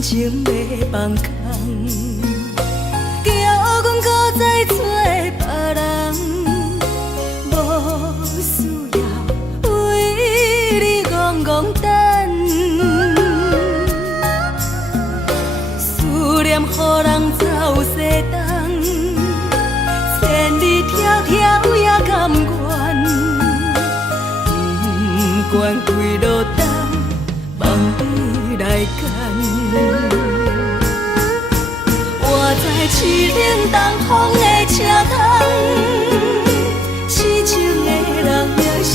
感情要放空，叫阮搁再找别人，无需要为你戆戆等，思念予人走西东，千里迢迢也甘愿，不管几路灯，望你来牵。我在市顶东风的车窗，痴情的人也习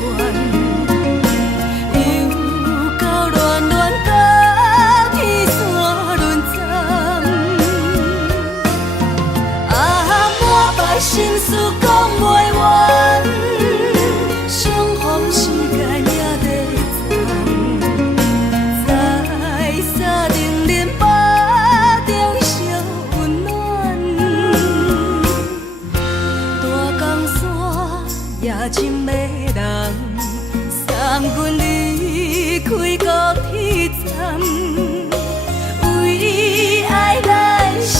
惯，又到恋恋甲天山论战，满腹心事讲袂完，相逢时间也在等，在沙定林巴中烧温暖，大江山也真迷人，送阮离开高铁站，为爱来写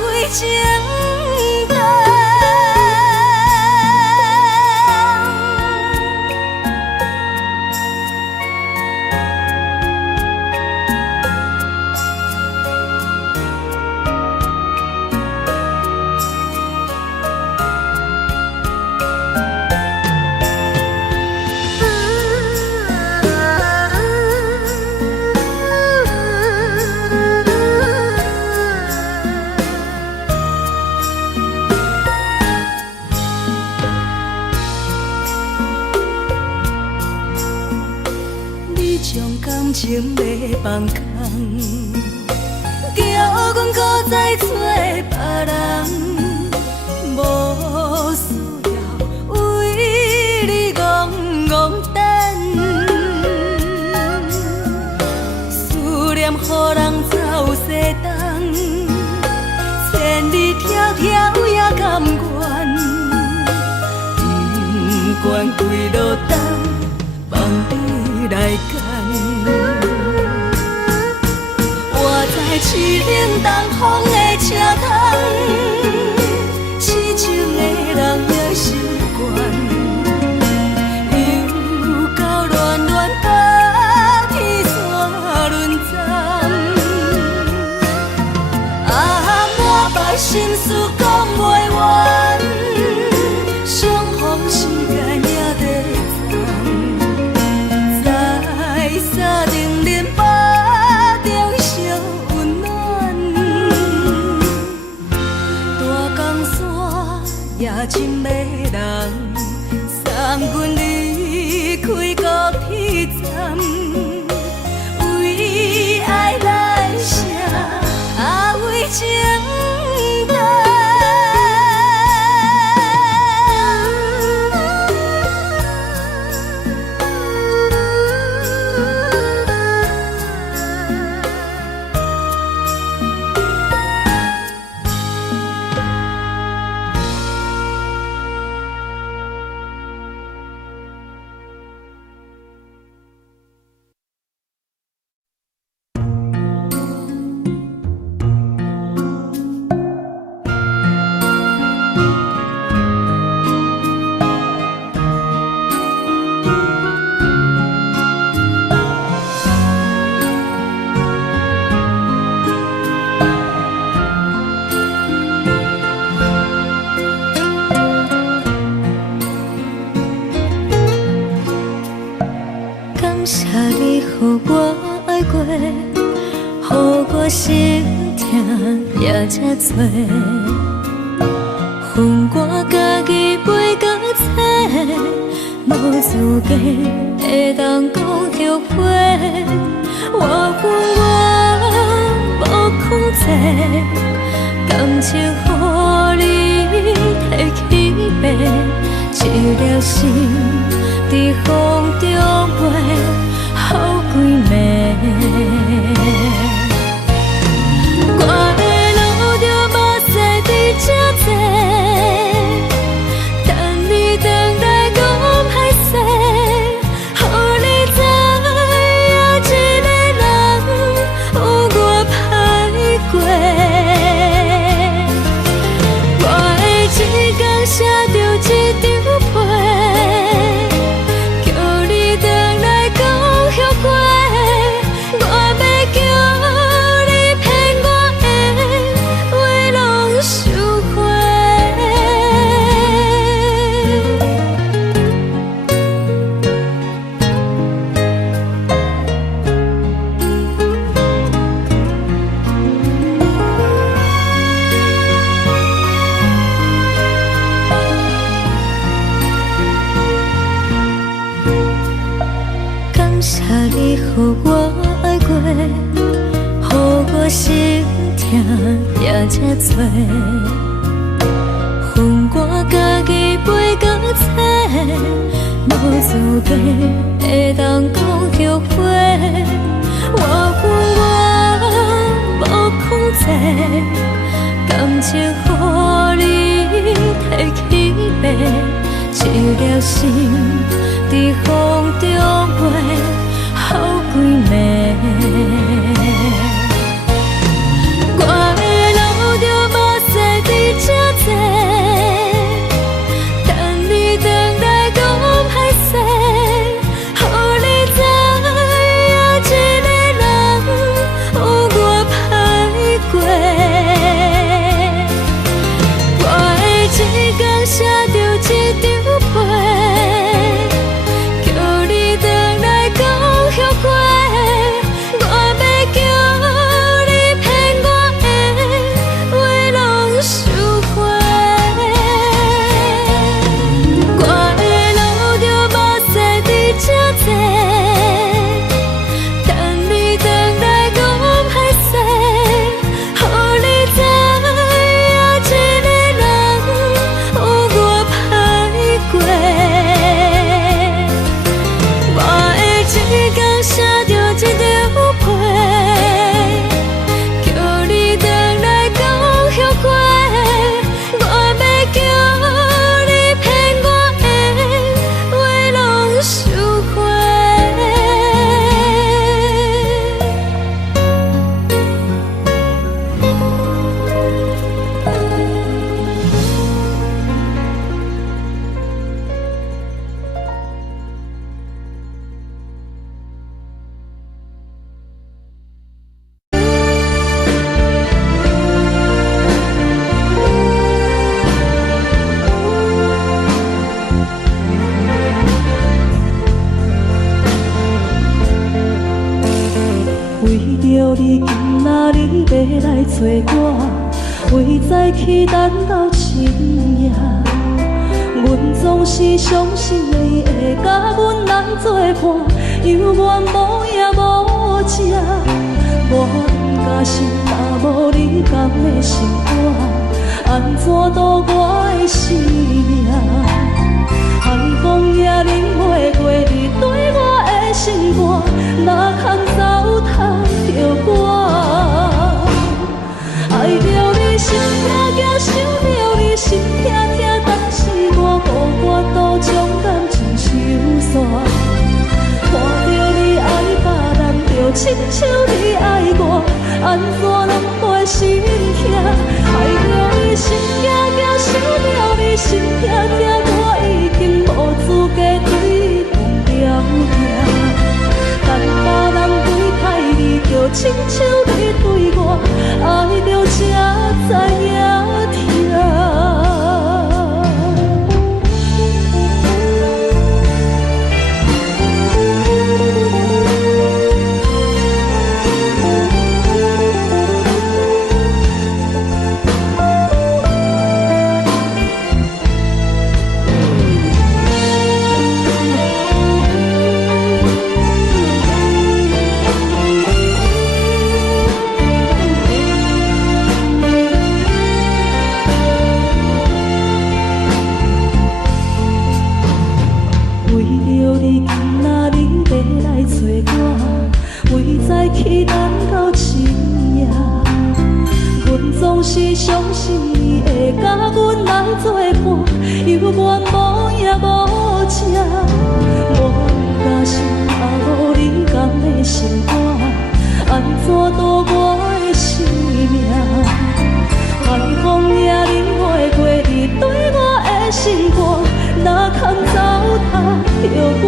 为情。感情要放空，叫阮搁再找别人，无需要为你戆戆等，思念予人走西东，千里迢迢也甘愿，不管几路灯，望你来牵。我在市顶东风的车窗，痴情的人也习惯，又到恋恋甲天山论战，满腹心事讲袂完，相逢时间也在等，在沙定林巴中烧温暖，大江山也真迷人，送阮离开高铁站，为爱来写为情等。感谢你予我爱过，予我心痛也这多，恨我家己袂到切，无资格会当讲后悔。我恨我无控制，感情予你提起白，一粒心在风中飞，好几暝。我的路着目屎在这多，等你回来讲歹势，予你知影一个人予我爱过，予我心痛也这多。恨我家己袂到切，无资格会当讲后悔。我恨我无控制，感情予你摕去卖，一粒心伫风中飞，好几暝。我的路着目屎伫这多，等你回来讲歹势，予你知影一个人有我歹过。我的一天写着一张被，叫你回来讲后悔。我要叫你骗我的话拢收回。我的路着目屎伫这多，等你回来讲歹势，予你知影一个人有我歹过。我的一天写着一张被，叫你回来讲后悔。我要叫你骗我的话拢收回。为着你今仔日要来找我，为早起等到深夜，阮总是相信你会甲阮来作伴，犹原无影无迹。我不甘心，若无你甘的心肝，安怎度我的生命？寒风也忍袂过你对我的心肝，哪通糟蹋着我？爱着你心痛痛，想着你心痛痛，但是我都将感情收煞。看着你爱别人，就亲像你爱我，安怎拢袂心痛？爱着你心痛痛，想着你心痛痛，我已经无资格对你讲条命。等别人对待你，就亲像你对我，爱着才知影痛。去等到深夜，阮总是相信你会甲阮来作伴，犹原无影无迹。我不甘心，若无你甘的心肝，安怎度我的生命？寒风也忍袂过你对我的心肝，哪通糟蹋着我？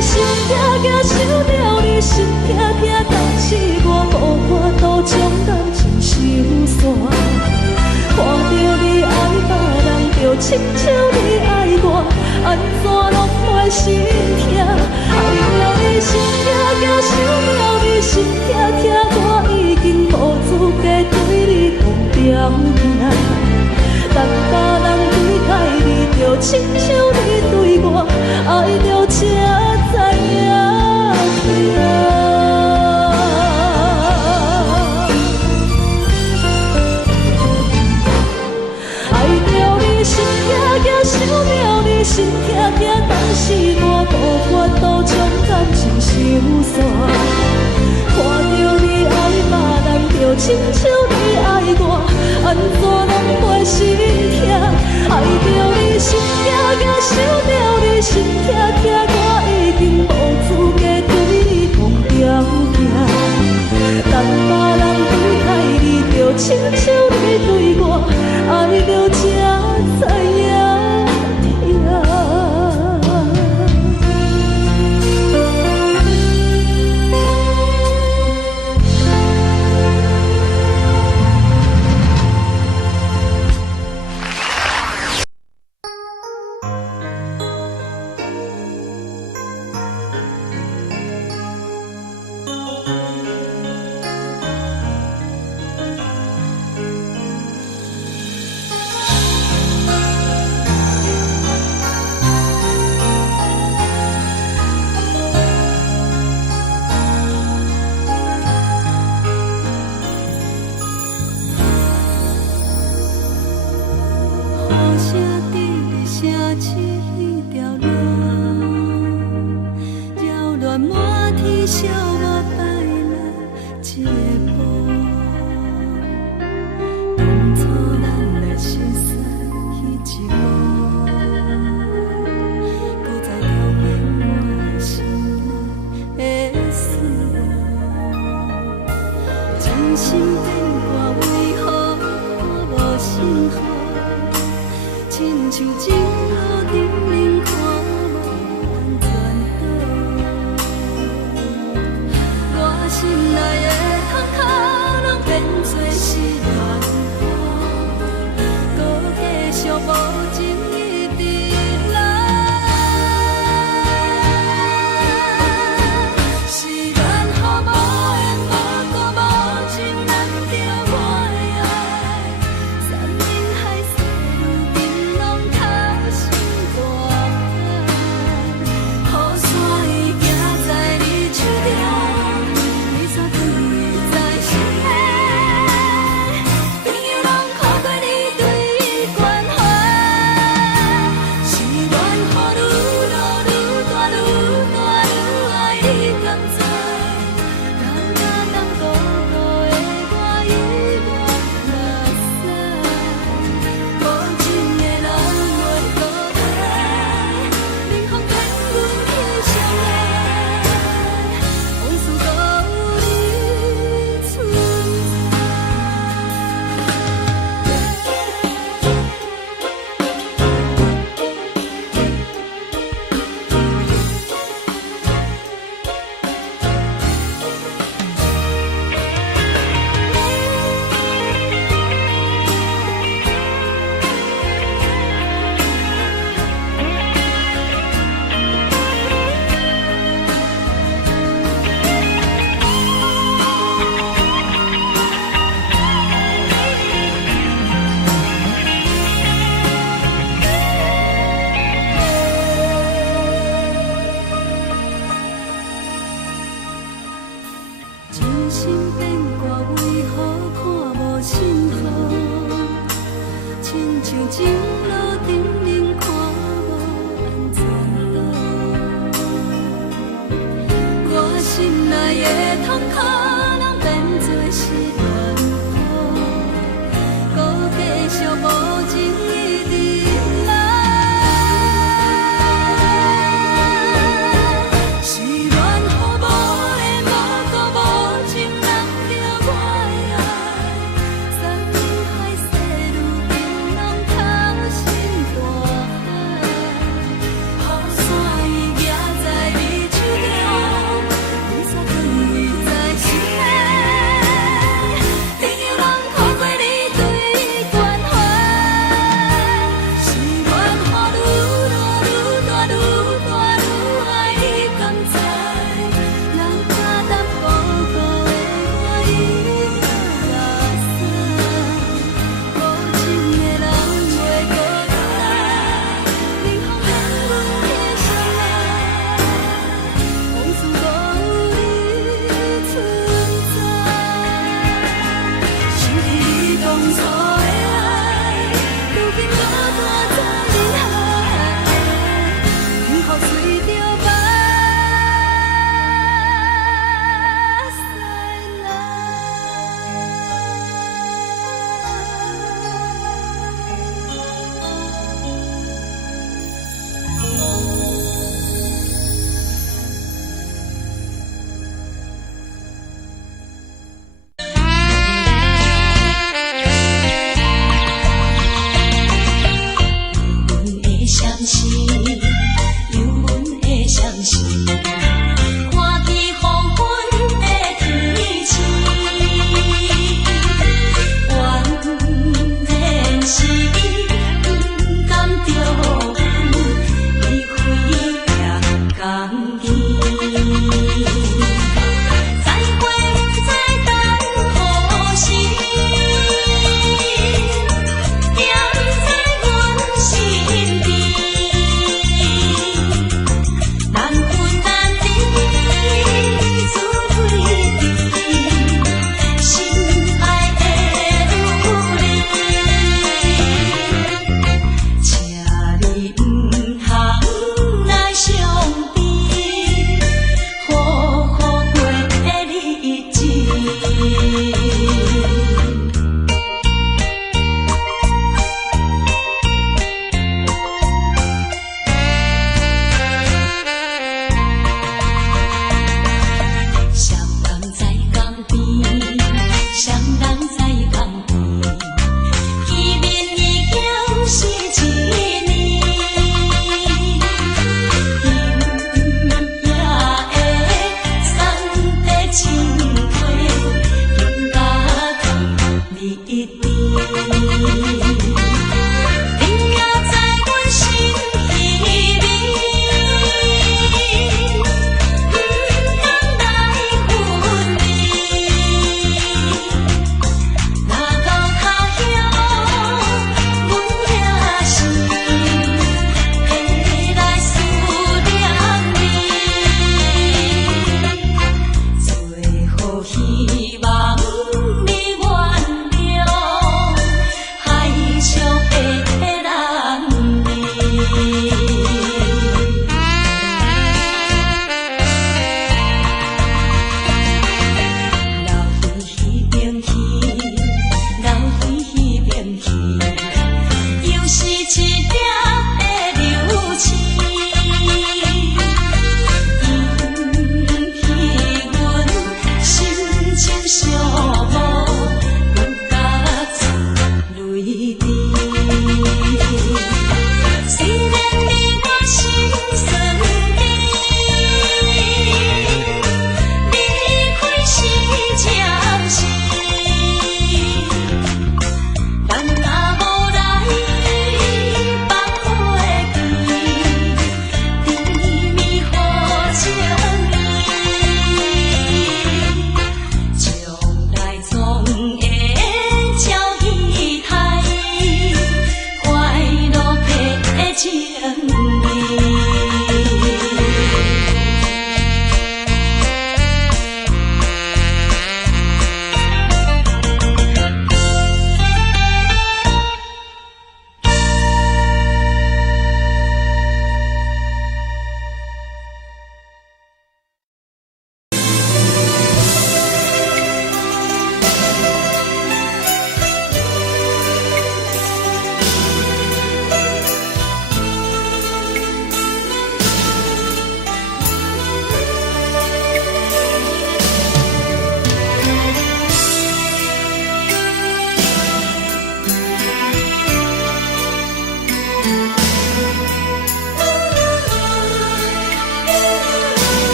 心痛痛，想着你心痛痛，但是我无法度将感情收煞。看着你爱别人，就亲像你爱我，安怎拢袂心痛？爱着你心痛痛，想着你心痛痛，我已经无资格对你讲条命。等别人对待你，就亲像你对我，爱着才。心痛痛，但是我无法度将感情收煞。看着你爱别人，就亲像你爱我，安怎拢袂心痛？爱着你心惊惊，想着你心痛痛，我已经无资格对风条行。但别人对待你，就亲像你对我，爱着才知影痛。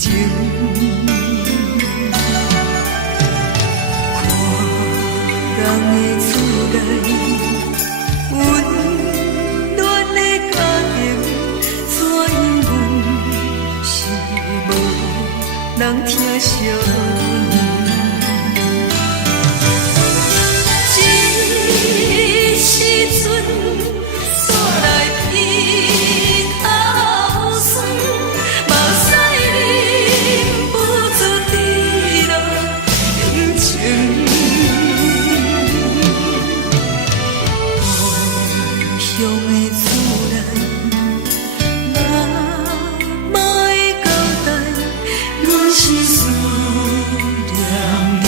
情。看人的厝内温暖的家庭，怎因阮是无人疼惜阮？这时阵煞来鼻口酸，目屎忍不住滴落眼前。故乡的厝内，哪会交代？阮是思念你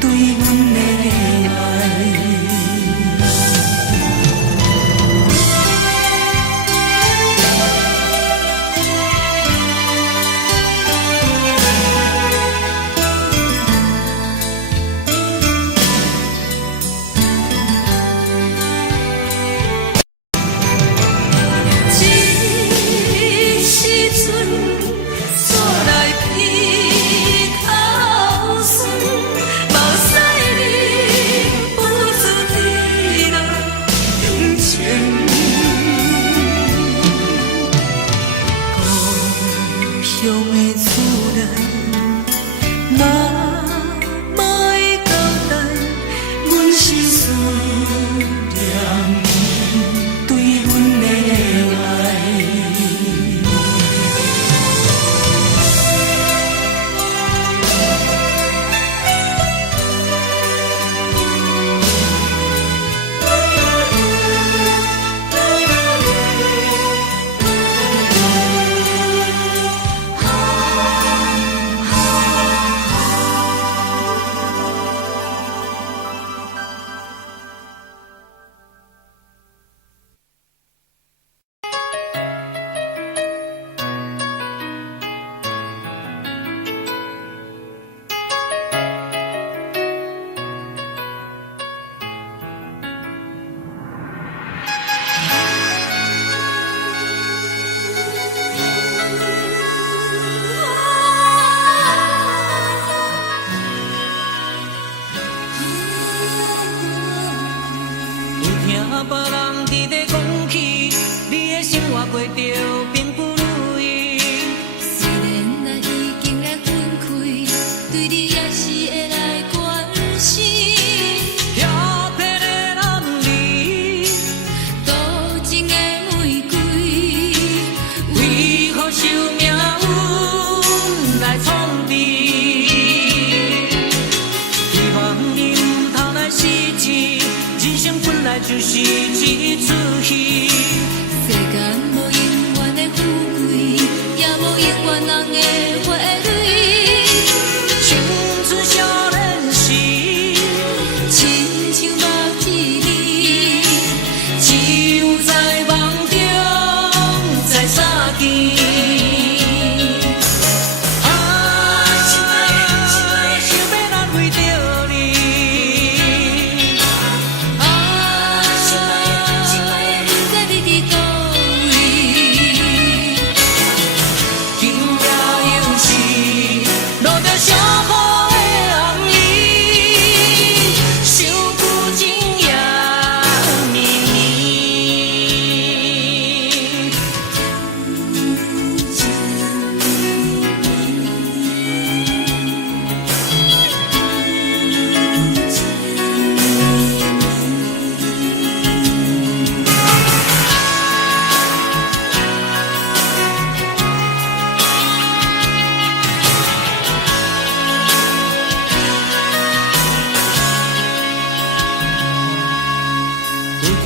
对阮的爱。乡的厝内，哪会交代？阮是思念你对阮的爱。听别人伫咧讲起，你的生活过着并不如意。虽然咱已经来分开，对你也是会来关心。漂泊的男儿，多情的玫瑰，为何受命运来创治？希望你唔通来失志，人生本来就是一出戏。世间无永远的富贵，也无永远人的花蕊。青春少年时，亲像目睭里，只有在梦中才相见。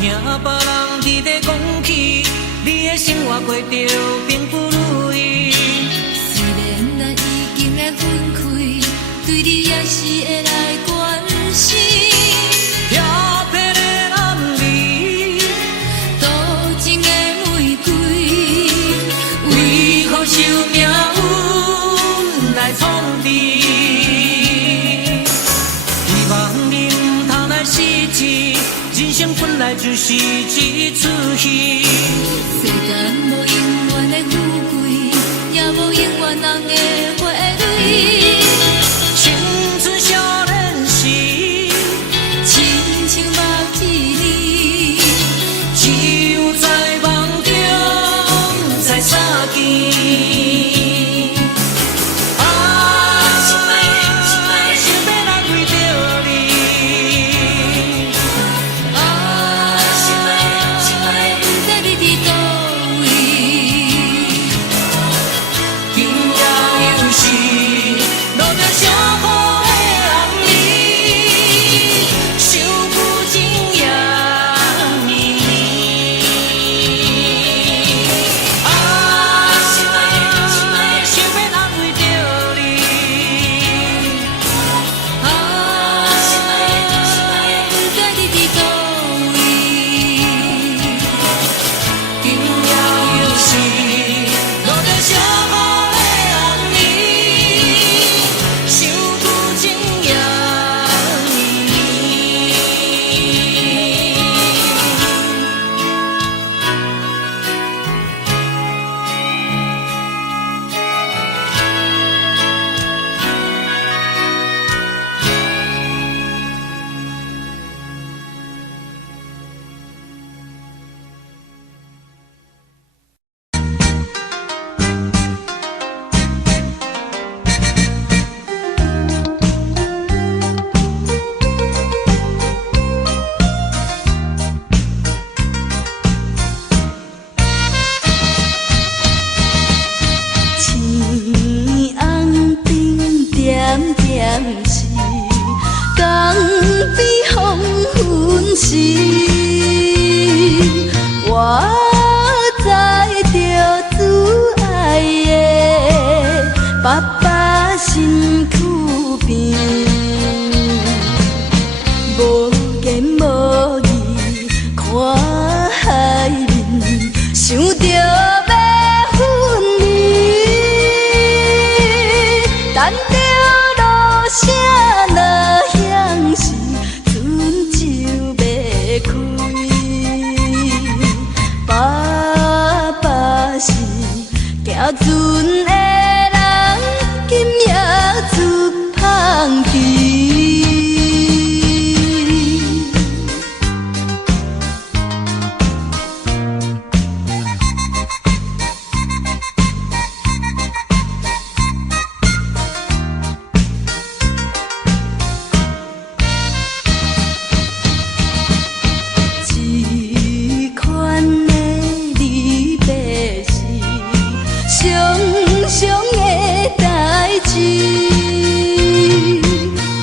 听别人伫咧讲起，你的生活过着并不如意。虽然咱已经来分开，对你也是会来关心。漂泊的男儿，多情的玫瑰，为何受命运来创治？希望你唔通来失志。人生本来就是一出戏，世间无永远的富贵，也无永远人的身躯边，无言无语看海面，想着要分离，等着落声若响时，船就要开。爸爸是行船的人，今夜出芳期。这款的离别是伤伤的代志，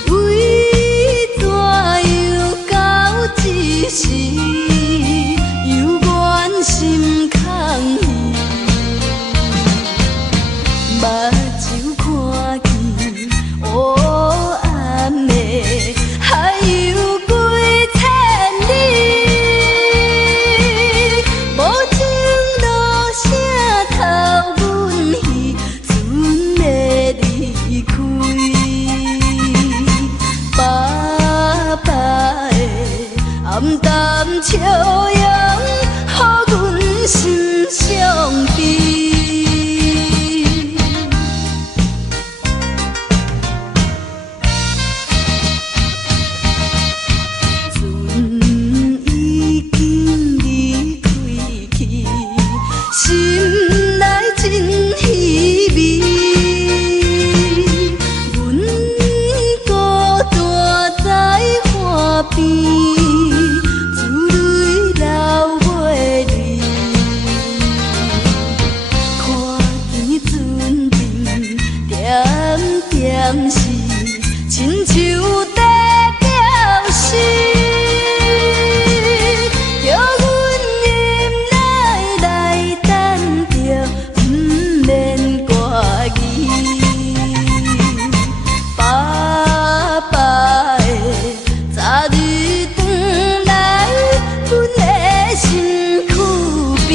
为怎又到这时，犹原心空虚，目睭看见黑暗的海有几千里。无情落声透阮戏，船要离开。爸爸的暗淡笑容，予阮心伤悲。船已经离开去，心内真稀微。阮孤单在海边，珠泪流袂离。看见船灯点点是，亲像在表示。叫阮忍耐来等着，不免怪意。爸爸的早日转来，阮的身躯边。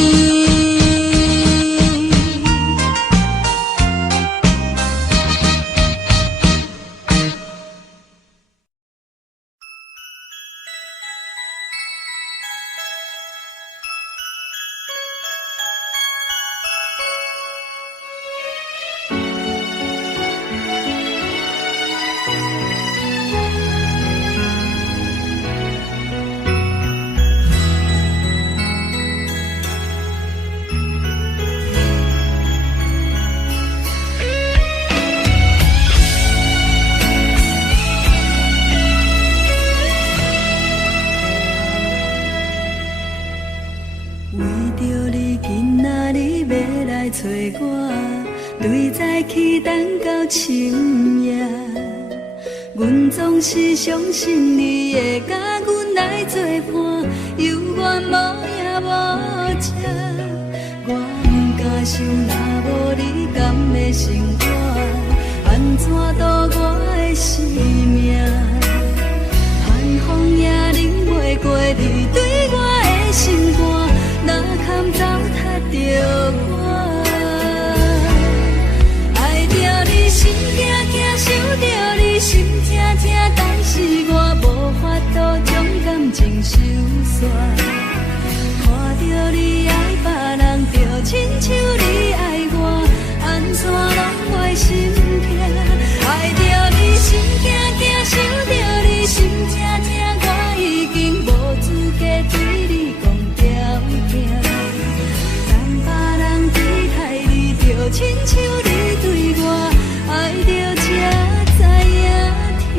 为着你今仔日要来找我，对早起等到深夜。阮总是相信你会甲阮来作伴，犹原无影无迹。我不敢想，若无你甘的生活，安怎度我的生命？寒风也忍袂过你对我的心肝。哪堪糟蹋着我？爱着你心惊惊，想着你心痛痛，但是我无法度将感情收煞。看着你爱别人，就亲像你爱我，安怎拢会心痛？爱着你心惊惊，想着你心痛痛，我已经无资格对你讲条件。等别人对待你，就亲像你对我，爱着才知影痛。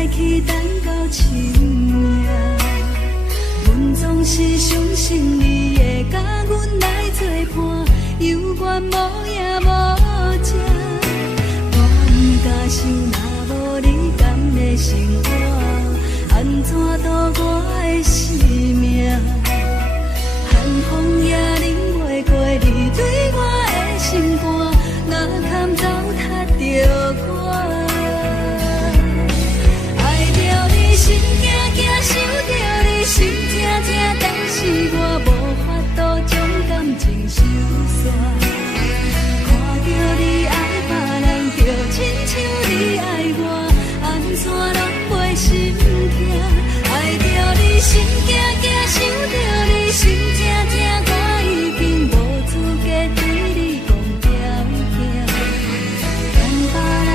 再去等到深夜。阮总是相信你会甲阮来作伴，犹原无影无迹。我不敢想，若无你甘的生活，安怎度我的生命？寒风也忍袂过你对我的心肝，哪堪糟蹋着我？爱着你心惊惊，想着你心痛痛，但是我无法度将感情收煞。看着你爱别人，就亲像你爱我，安怎拢袂心痛？爱着你心惊惊，想着你心痛痛，我已经无资格对你讲条件。等别人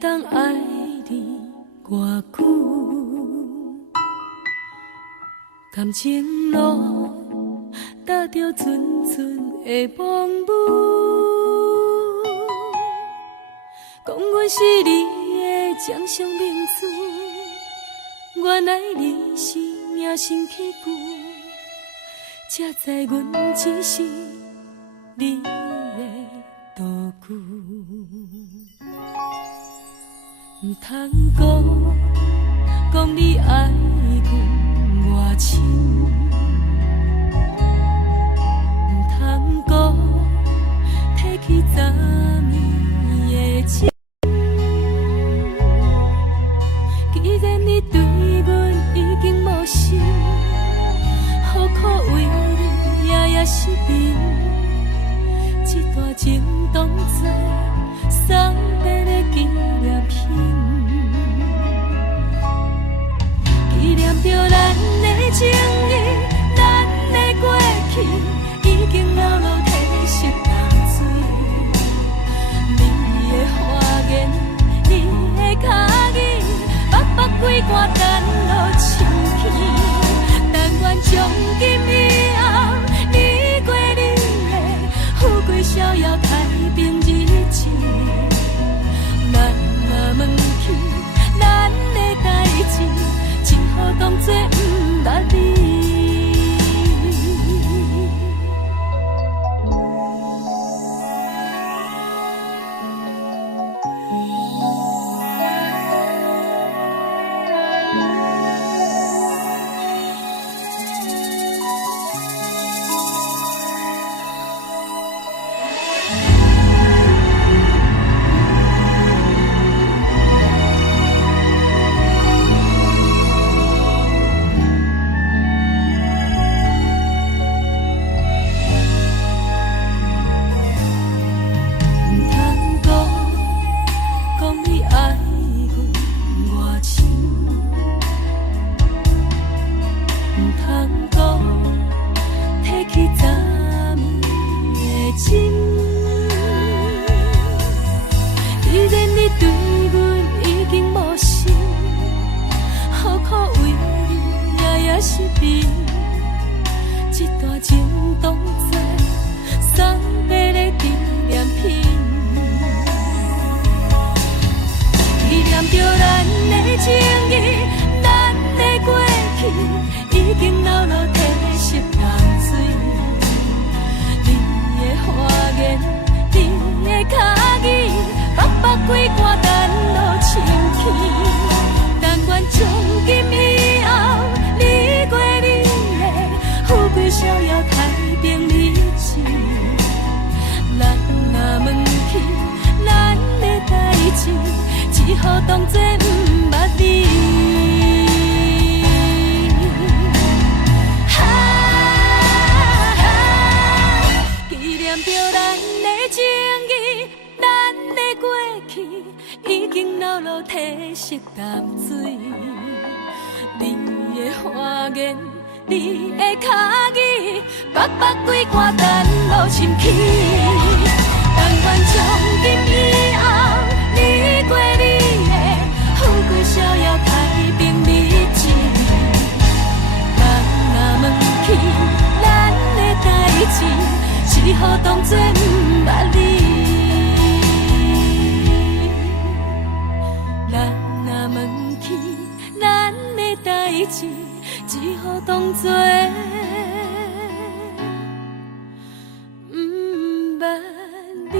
当爱你偌久？感情路踏着纯纯的盲目，讲阮是你的掌上明珠，原来你是命生起句，才知阮只是你的道具。唔通讲你爱阮偌深，唔通讲提起昨暝的情。既然你对阮已经无心，何苦为你夜夜失眠？这段情当作送别的纪念品，纪念着咱的情谊，咱的过去已经牢牢褪色淡水。你的花言，你的脚语，白白几挂等落深去。但愿从今以后，你过你的富贵逍遥太平日子。咱若问起咱的代志，只好当作不捌你。只好当作不捌你。纪念着咱的情谊，咱的过去已经牢牢褪色淡水。你的花言，你的脚语，白白几挂等落深起。但愿从今以后，你过你的富贵逍遥太平日子。人若问起咱的代志，只好当作不捌你。人若问起咱的代志，只好当作不捌你。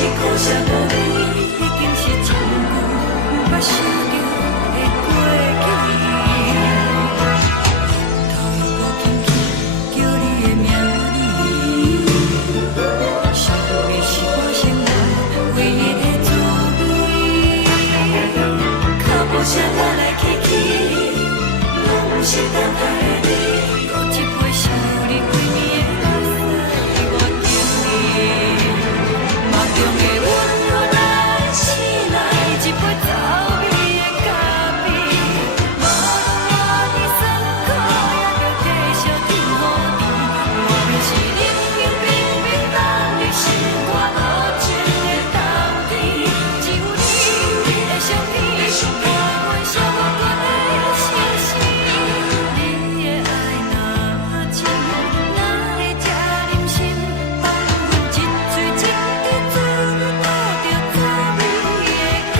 是苦涩无味，已经是一句无法写着的过去。头又无轻轻叫你的名字，想你是我生活唯一的滋味。脚步声来来去去，拢不是等待的你，搁一杯想你几年的目屎我敬你。梦中的阮落来醒来，一杯走味的咖啡，无论我的酸苦，也着继续甜予你。我们是冷冷冰冰冷的心肝无情的冬天，只有你的相片，陪阮寂寞过的心事。你的爱若真，哪会这忍心放阮一嘴一滴珠，倒着滋味的咖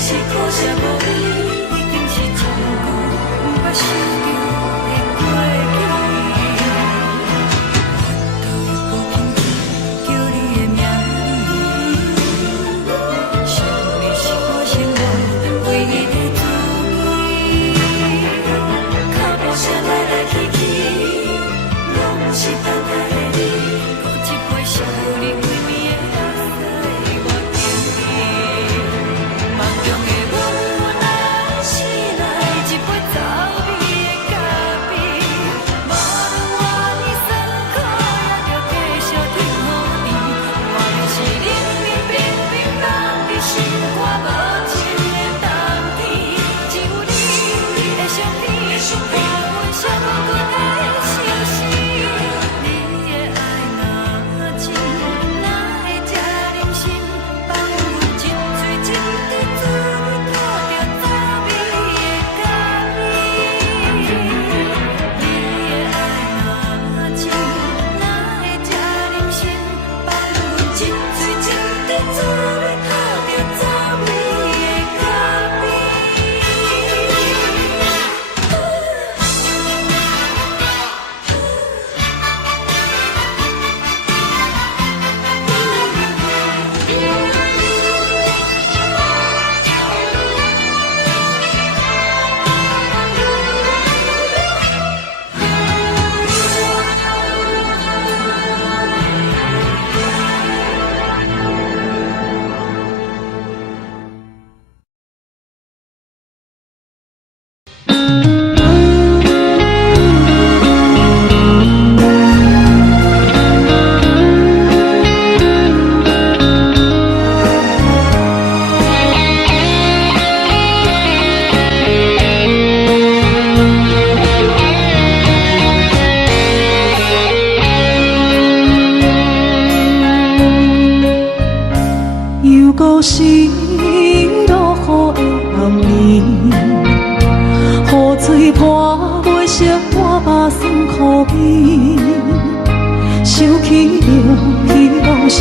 是苦涩无味，已经是一句无法写着的过去。头又无轻轻叫你的名字，想你是我生活唯一的滋味。脚步声来来去去，拢是等待的你，搁一杯想你几暝的目屎我敬你。梦中的阮落来醒来，一杯走味的咖啡，无论我的酸苦，也着继续甜予你。我们是冷冷冰冰冷的心肝无情的冬天，只有你的相片，陪阮寂寞过的心事。你的爱若真，哪会这忍心放阮一嘴一滴珠，倒着滋味的咖啡。你的爱若真，哪会这忍心放阮一嘴一滴珠，倒着滋味的咖啡。又搁是落雨的暗暝，雨水泼袂湿我目酸苦味，想起着彼往事，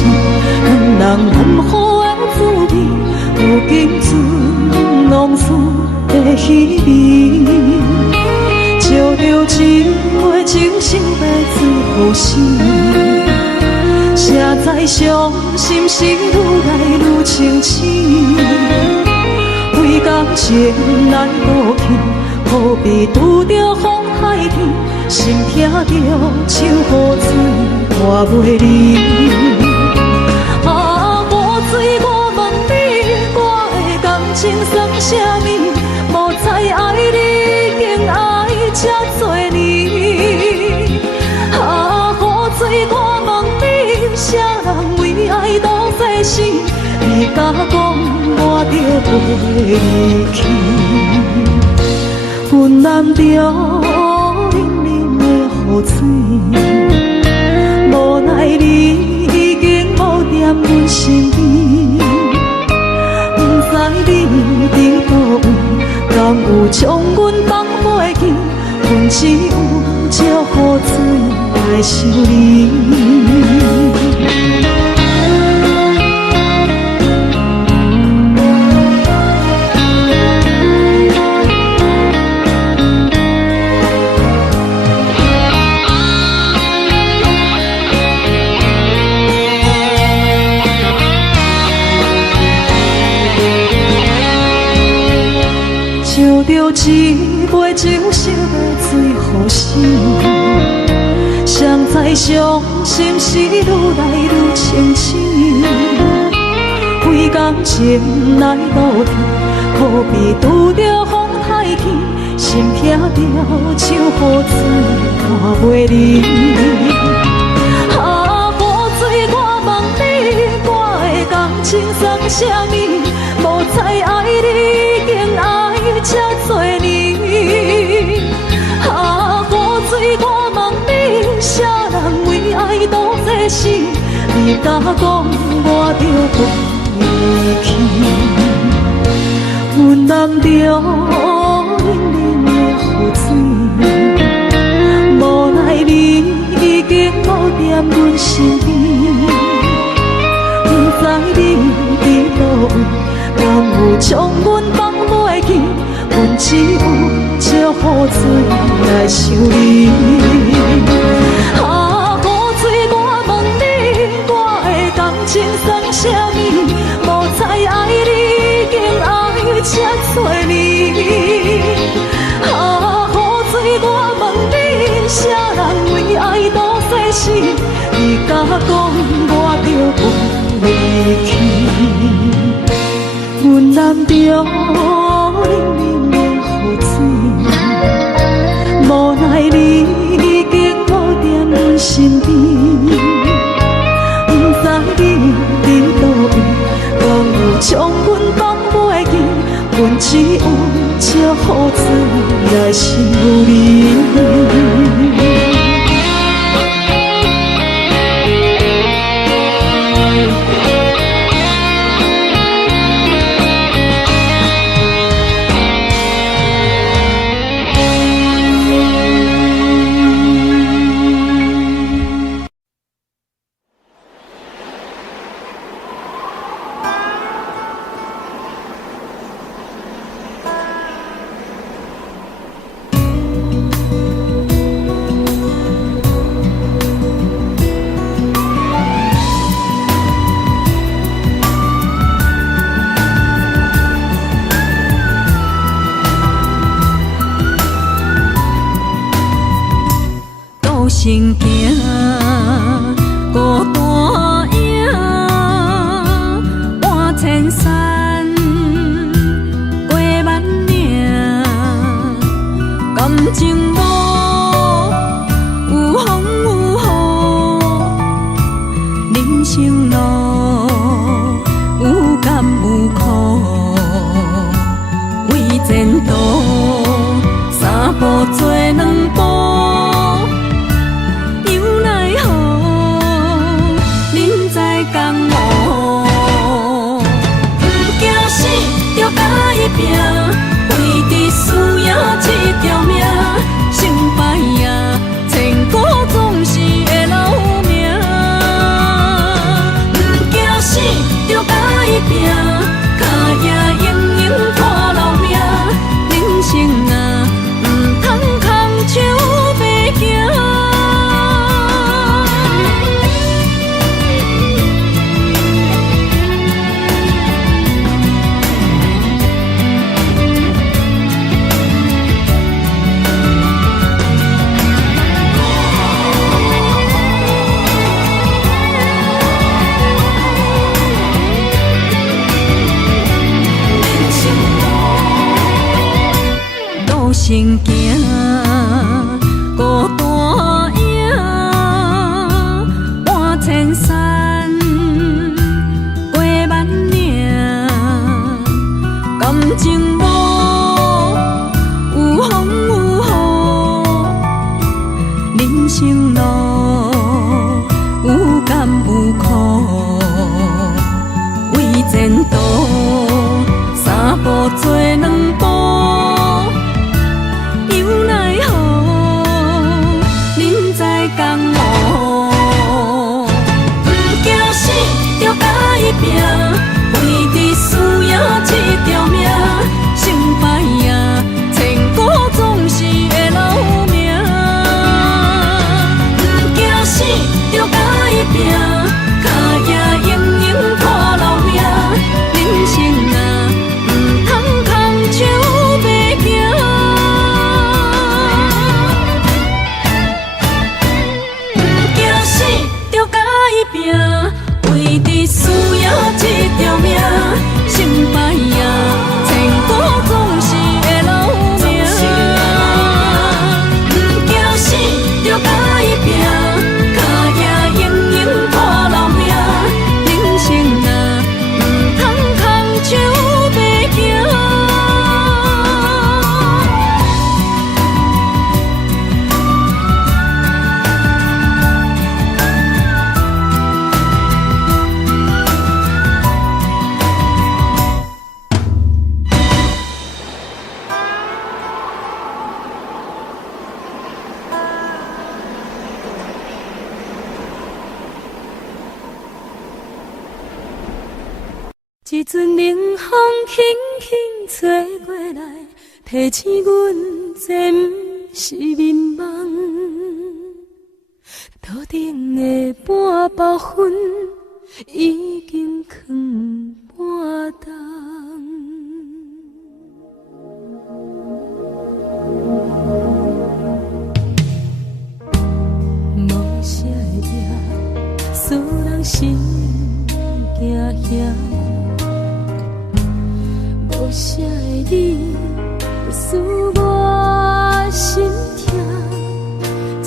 两人难好的滋味，如今存往事的稀微，照着一月情深白自好心。谁知伤心事愈来愈清醒，为感情来倒去，何必拄着风海天，心痛着手雨水换袂离。啊，雨水，我问你，我的感情算啥物？无知爱你，竟爱这多年。啊，雨水，我问你，啥人为爱斗世事？你敢讲我着袂离去？阮南着冷冷的雨水，无奈你已经无踮阮身边，不知你伫倒位，敢有将阮放袂记？阮只有借雨水来想你。烧着一杯酒，烧要醉予醒，谁知伤心事愈来愈清醒。为感情来倒去，可比拄着风太起，心痛着像雨水看袂离。啊，雨水，我问你，我的感情算啥物？无再爱你，已经爱这多年。啊，雨水，我问你，啥人为爱赌这死？你敢讲我着离去？阮淋着冷冷的雨水，无奈你已经无踮阮身边，不知你伫倒位，敢有将阮放袂记？阮只有借雨水来想你。啊，雨水，我问你，我的感情算啥物？无再爱你，已经爱这多年。啊，雨水，我问你，啥人为爱赌这死？你敢讲我着离去？阮淋着冷冷的雨水，无奈你已经无踮阮身边，不知你伫倒位，敢有将阮放袂记？阮只有借雨水来想你。行行，孤单影，换千山，过万岭，感情无有风有雨，人生路有甘有苦，为前途三步做两步。拼，为伫输赢这条命，成败赢，千古总是会留名。不惊死，着甲伊拼，脚也硬硬看留名。人生啊，唔通空手白行。行行，孤单影，换千山，过万岭，感情无有风一阵冷风轻轻吹过来，提醒阮这不是眠梦。头顶的半包云已经藏半冬。无啥会夜，使人心惊惊。无啥的你，使我心痛。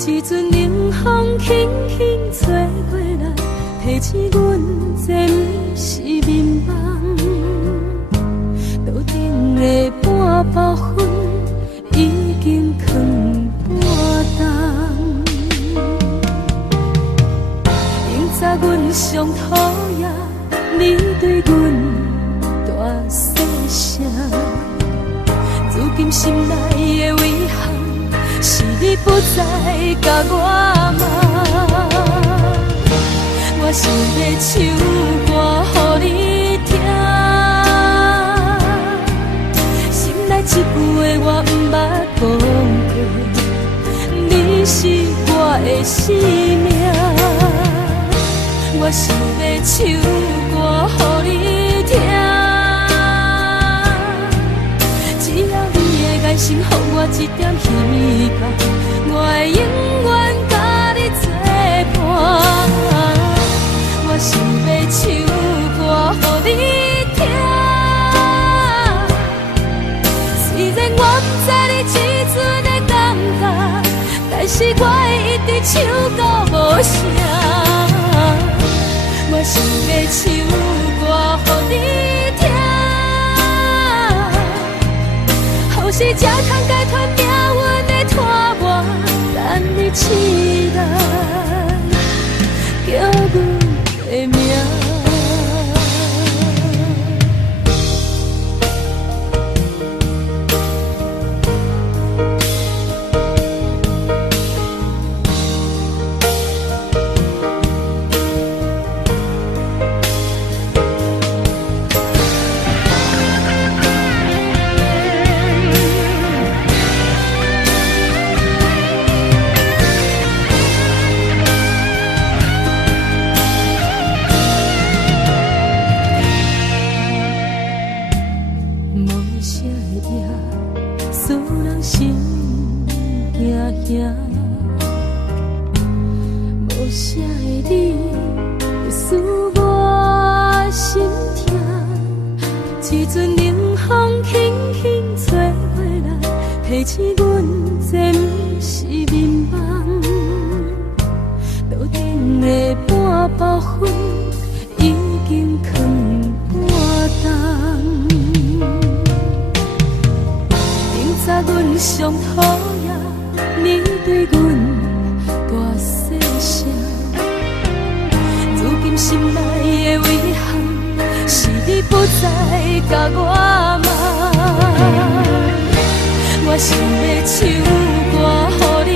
一阵冷风轻轻吹过来，提醒阮这不是眠梦。头顶的半包云已经藏半冬。明早阮上讨厌你对阮大细声，如今心内的遗憾，是你不再甲我问。我想要唱歌予你听，心内一句话我不捌讲过，你是我的生命。我想要唱歌予你听，只要你的眼神予我一点希望，我会永远甲你作伴。我想要唱歌予你听，虽然我不知你这阵的感觉，但是我会一直唱到无声。我想要唱歌予你听，后世才通解脱命运的拖磨，等你起来，叫阮的名。无啥的你，使我心痛。一阵冷风轻轻吹过来，提醒阮这不是眠梦。头顶的半包云已经藏半冬。明早阮上讨厌你对阮大细声，如今心内的遗憾，是你不再甲我问。我想要唱歌予你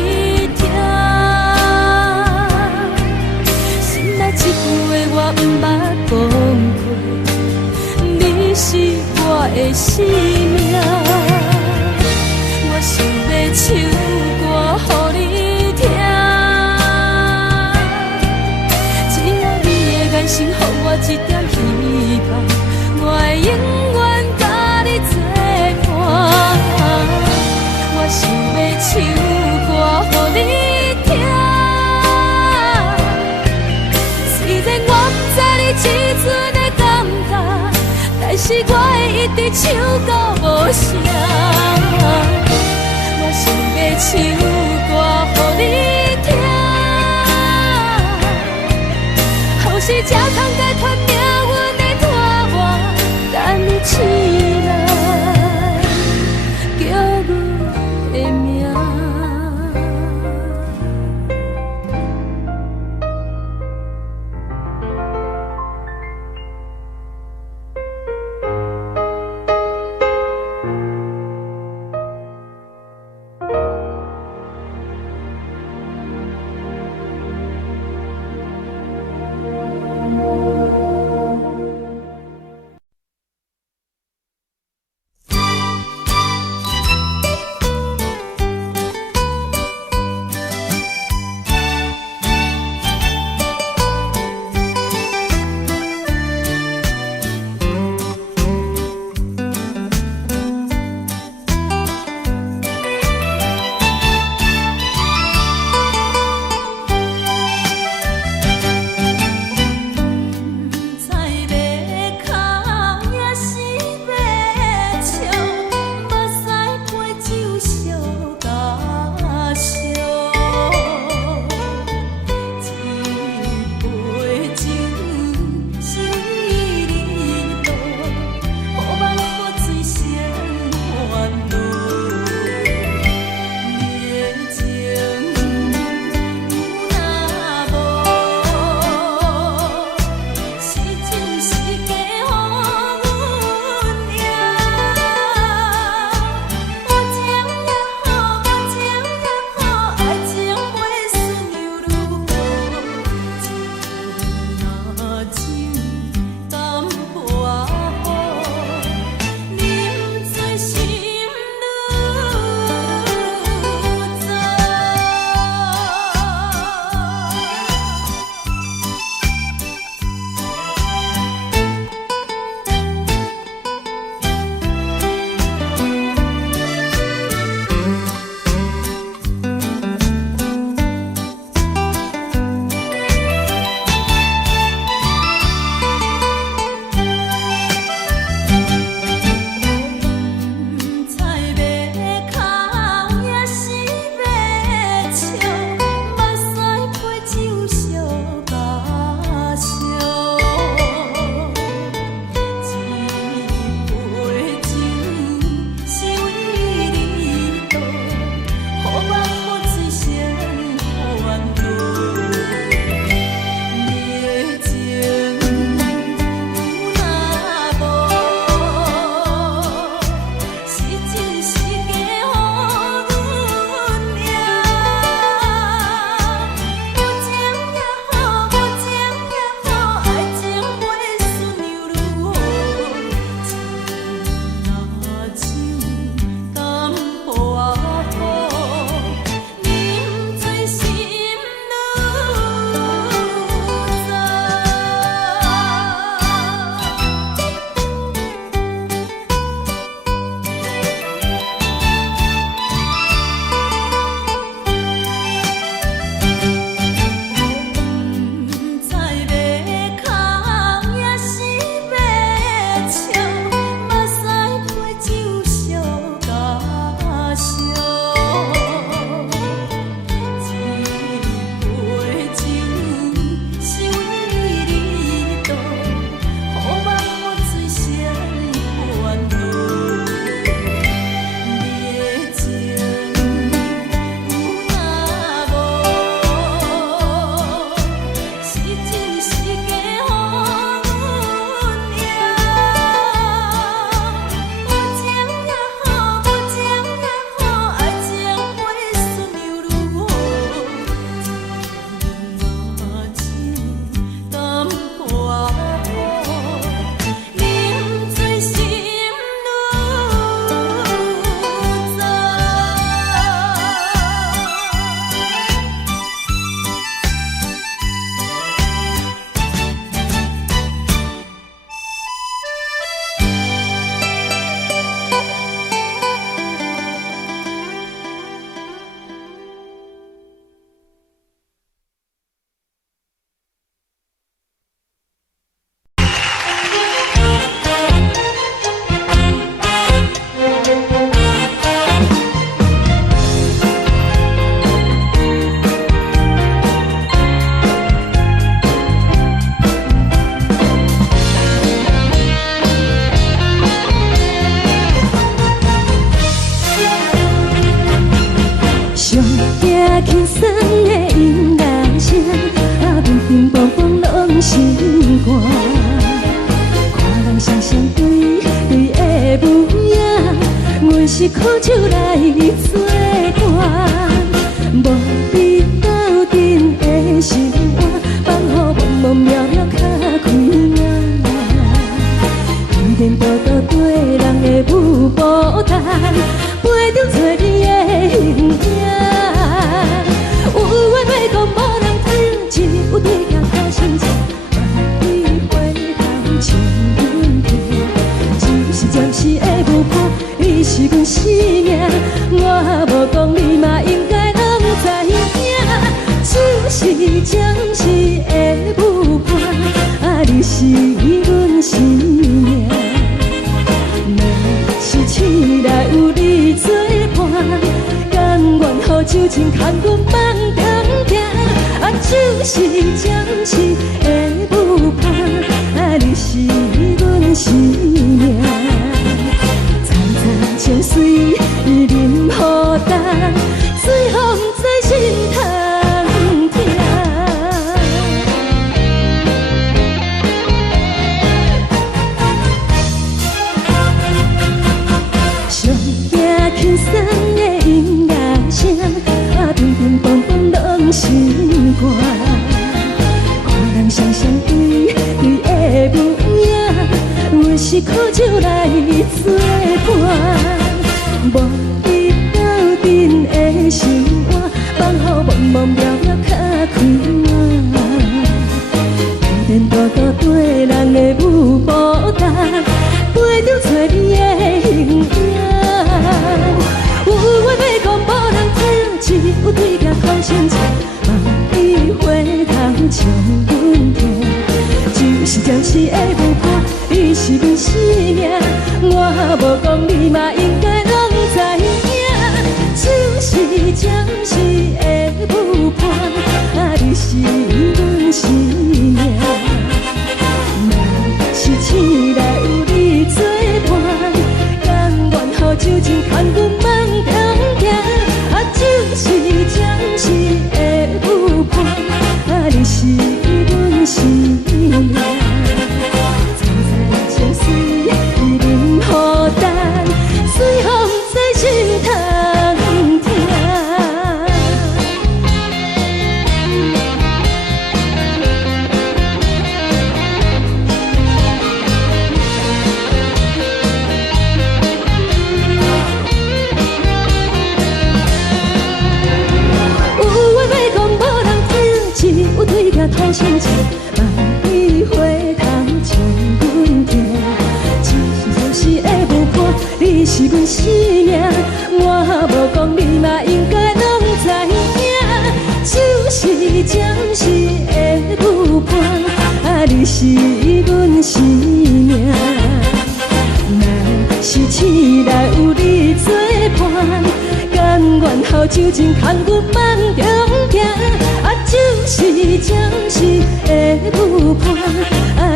听，心内一句话我不捌讲过，你是我的生命。我想要唱歌予你听，只要你的眼神予我一点希望，我会永远甲你作伴。我想要唱歌予你听，虽然我不知你这阵的感觉，但是我会一直唱到无声。我想要唱歌予你听，后世才通解脱命运的拖磨，等你起来，叫阮的名。轻松的音乐声，乒乒乓乓拢心肝。看人双双对对的舞影，阮是苦酒来作伴。无你斗阵的心肝，放予茫茫渺渺较开眼。一颠倒倒对人的舞步弹，陪着做你的形影。有话要讲，无人听，一有对镜头心情，万里回头唱阮听。就是暂时的舞伴，你是阮生命，我无讲你嘛应该拢知影。就是暂时的舞伴，你是阮生命。是醒来有你作伴，甘愿予酒精牵阮梦中行。就是暂时的舞伴，你是阮生命。层层情水任何等，随风在心头听。轻松的音乐声，乒乒乓乓拢心肝。看人双双对对的舞影，阮是苦酒来作伴。无你斗阵的心肝，放予茫茫渺渺较开眼。一颠倒倒对人的舞步弹，陪着做你的形影。有话要讲，无人听，只有对镜看心情，望你回头唱阮听。就是暂时的舞伴，你是阮生命，我无讲你嘛应该拢知影。就是暂时的舞伴，你是阮生命。若是醒来有你作伴，甘愿予酒精牵阮梦中行。就是暂时的舞伴，你是阮生命。层层情水任何等，随风在心头听。有对镜头心情，望你回头唱阮听。就是暂时的舞伴，你是阮生命，我无讲你嘛应该拢知影。就是暂时的舞伴，你是阮生命。若是醒来有你作伴，甘愿予酒精牵阮梦中行。就是暂时的舞伴，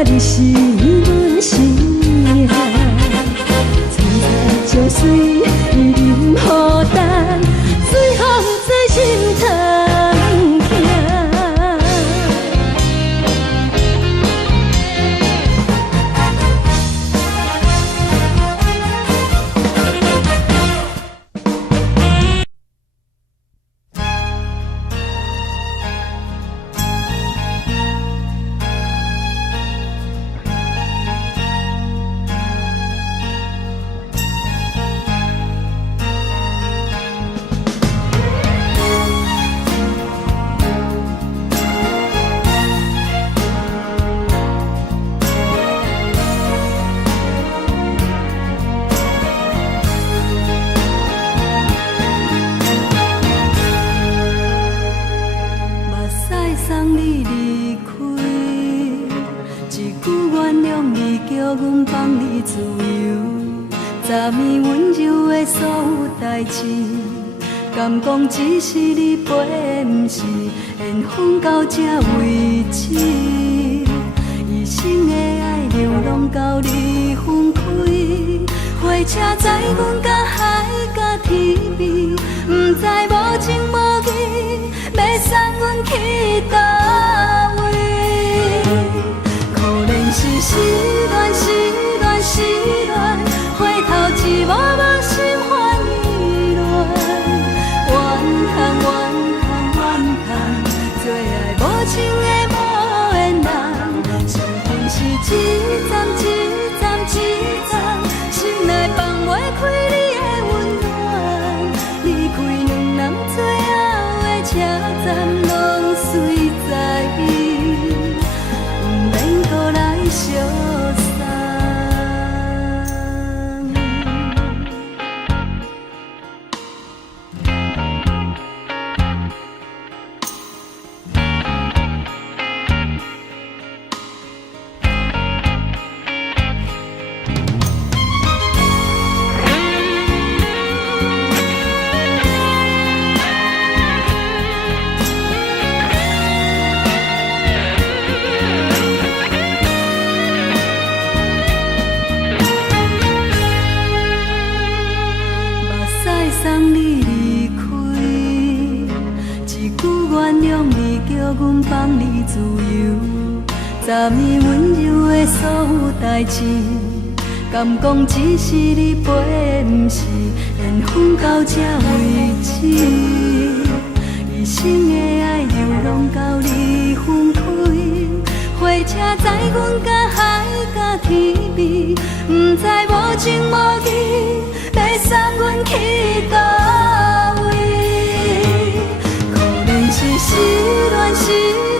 你是阮生命。层层情水任何等，随风在心头听。叫阮放你自由，昨暝温柔的所有代志，敢讲只是你陪，不是缘分到这为止。一生的爱流浪到你分开，火车载阮甲海甲天边，不知无情无义。阮去倒位？可能是失恋，失恋，失恋，回头一幕幕心烦意乱，怨叹，怨叹，怨叹，最爱无情的无缘人，相分是一站一站一站，心内放袂开你的温暖，离开两人最后的车站，拢随在伊，不免搁来相送。送你离开，一句原谅你，叫阮放你自由。昨暝温柔的所有代志，敢讲只是你陪，不是缘分到这为止。一生的爱流浪到你分开，火车载阮甲海甲天边，不知无情无义，要送阮去倒位？可能是失恋，失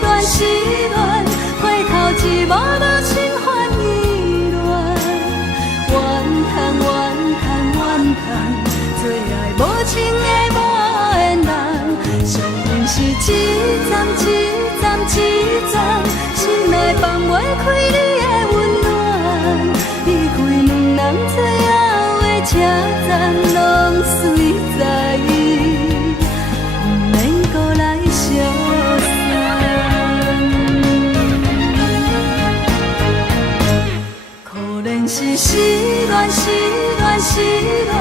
恋，失恋，回头一幕幕心烦意乱，怨叹，怨叹，怨叹，最爱无情的无缘人，相分是一站一站一站，心内放袂开你的温暖，离开两人最后的车站，拢随在伊，不免搁来相送。可能是失恋，失恋，失恋，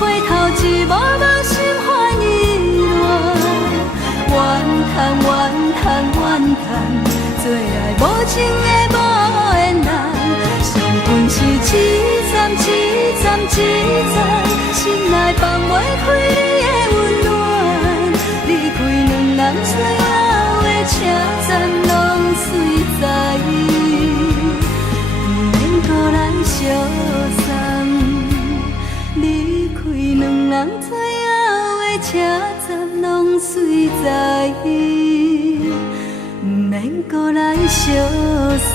回头一幕幕心烦意乱，怨叹，怨叹，怨叹，最爱无情的无缘人，相分是一站一站一站，心内放袂开你的温暖，离开两人最后的车站，拢随在伊，不免搁来相送。离开两人最后的车站，拢随在伊，不免搁来相送。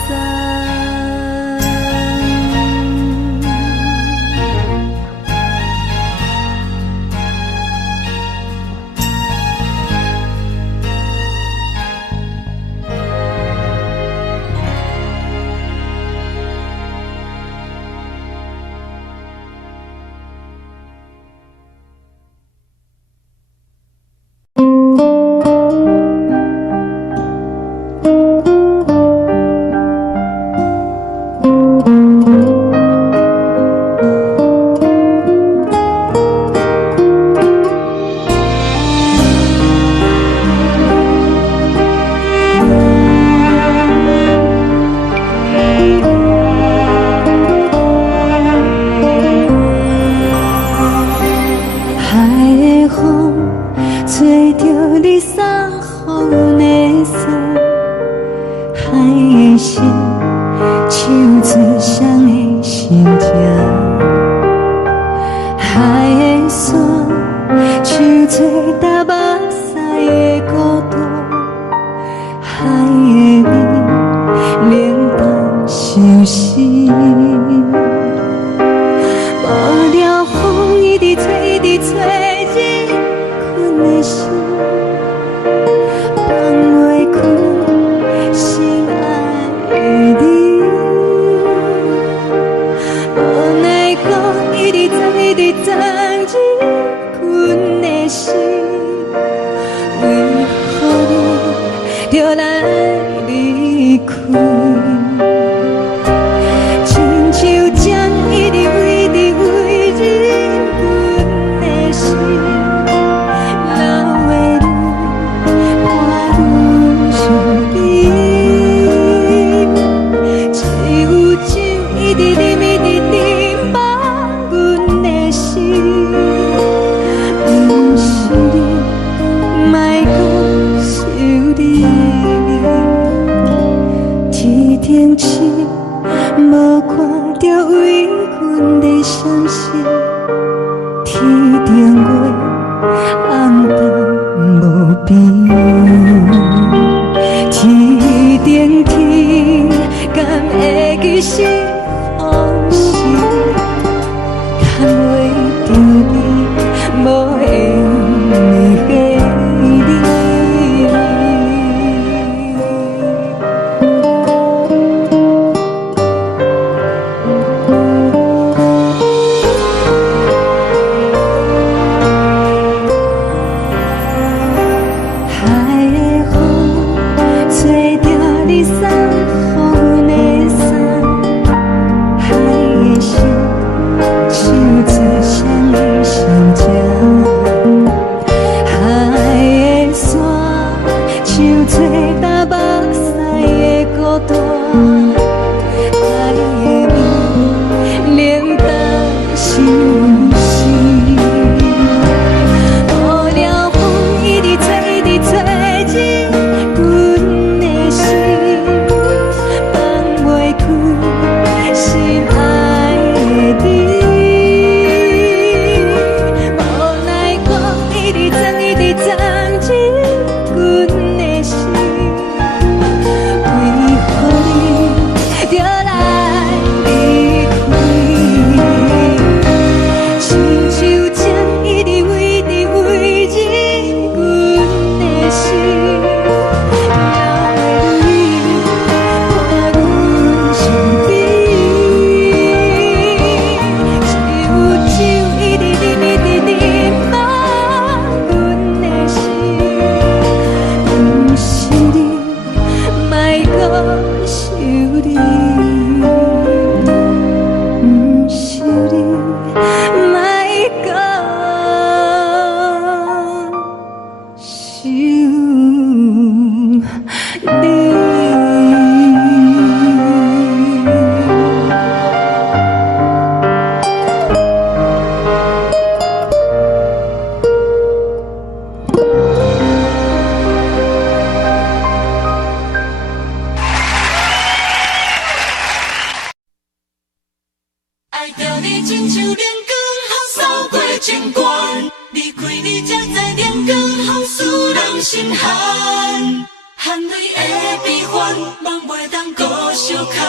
人心寒，含泪的悲欢，望袂当搁相牵，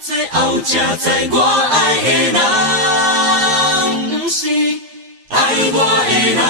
最后才知我爱的人，不是爱我的人。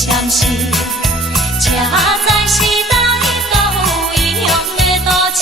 闪烁，车载时代到异乡的都市。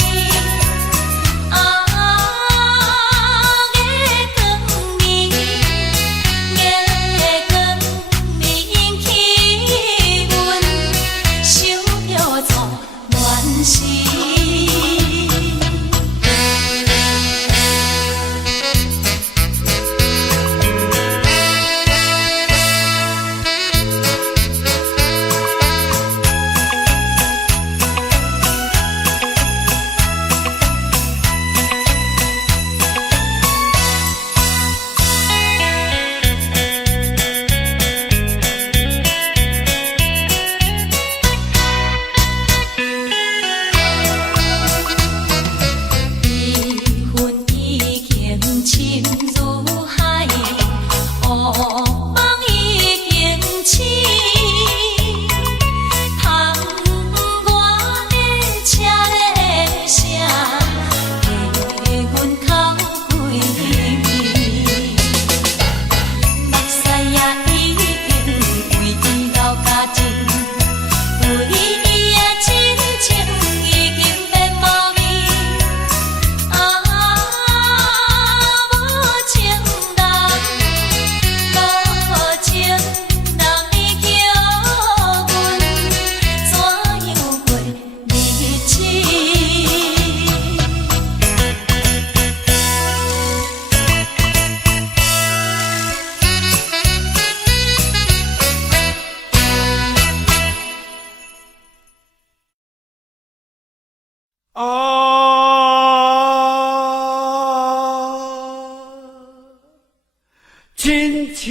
亲像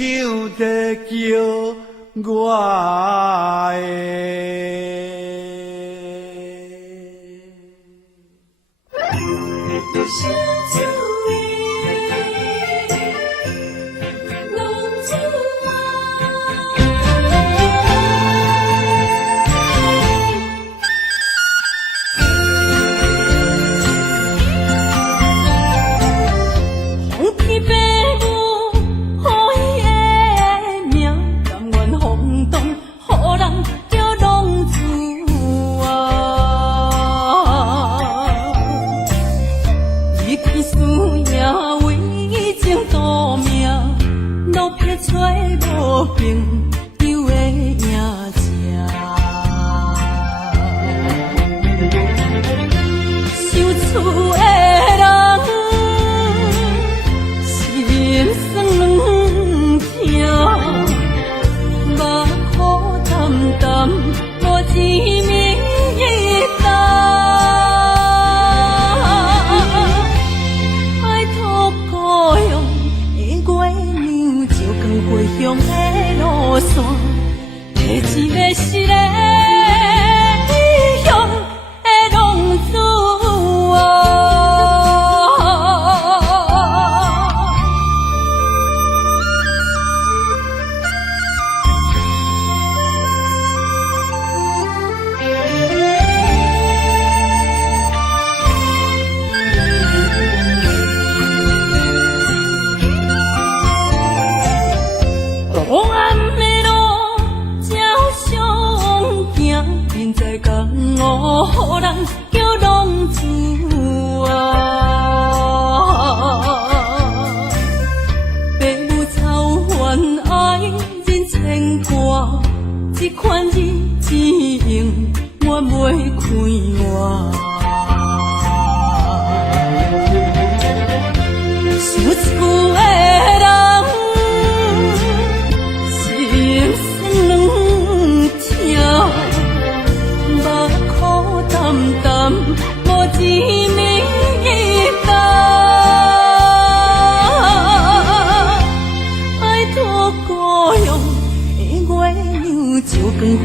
在叫我的。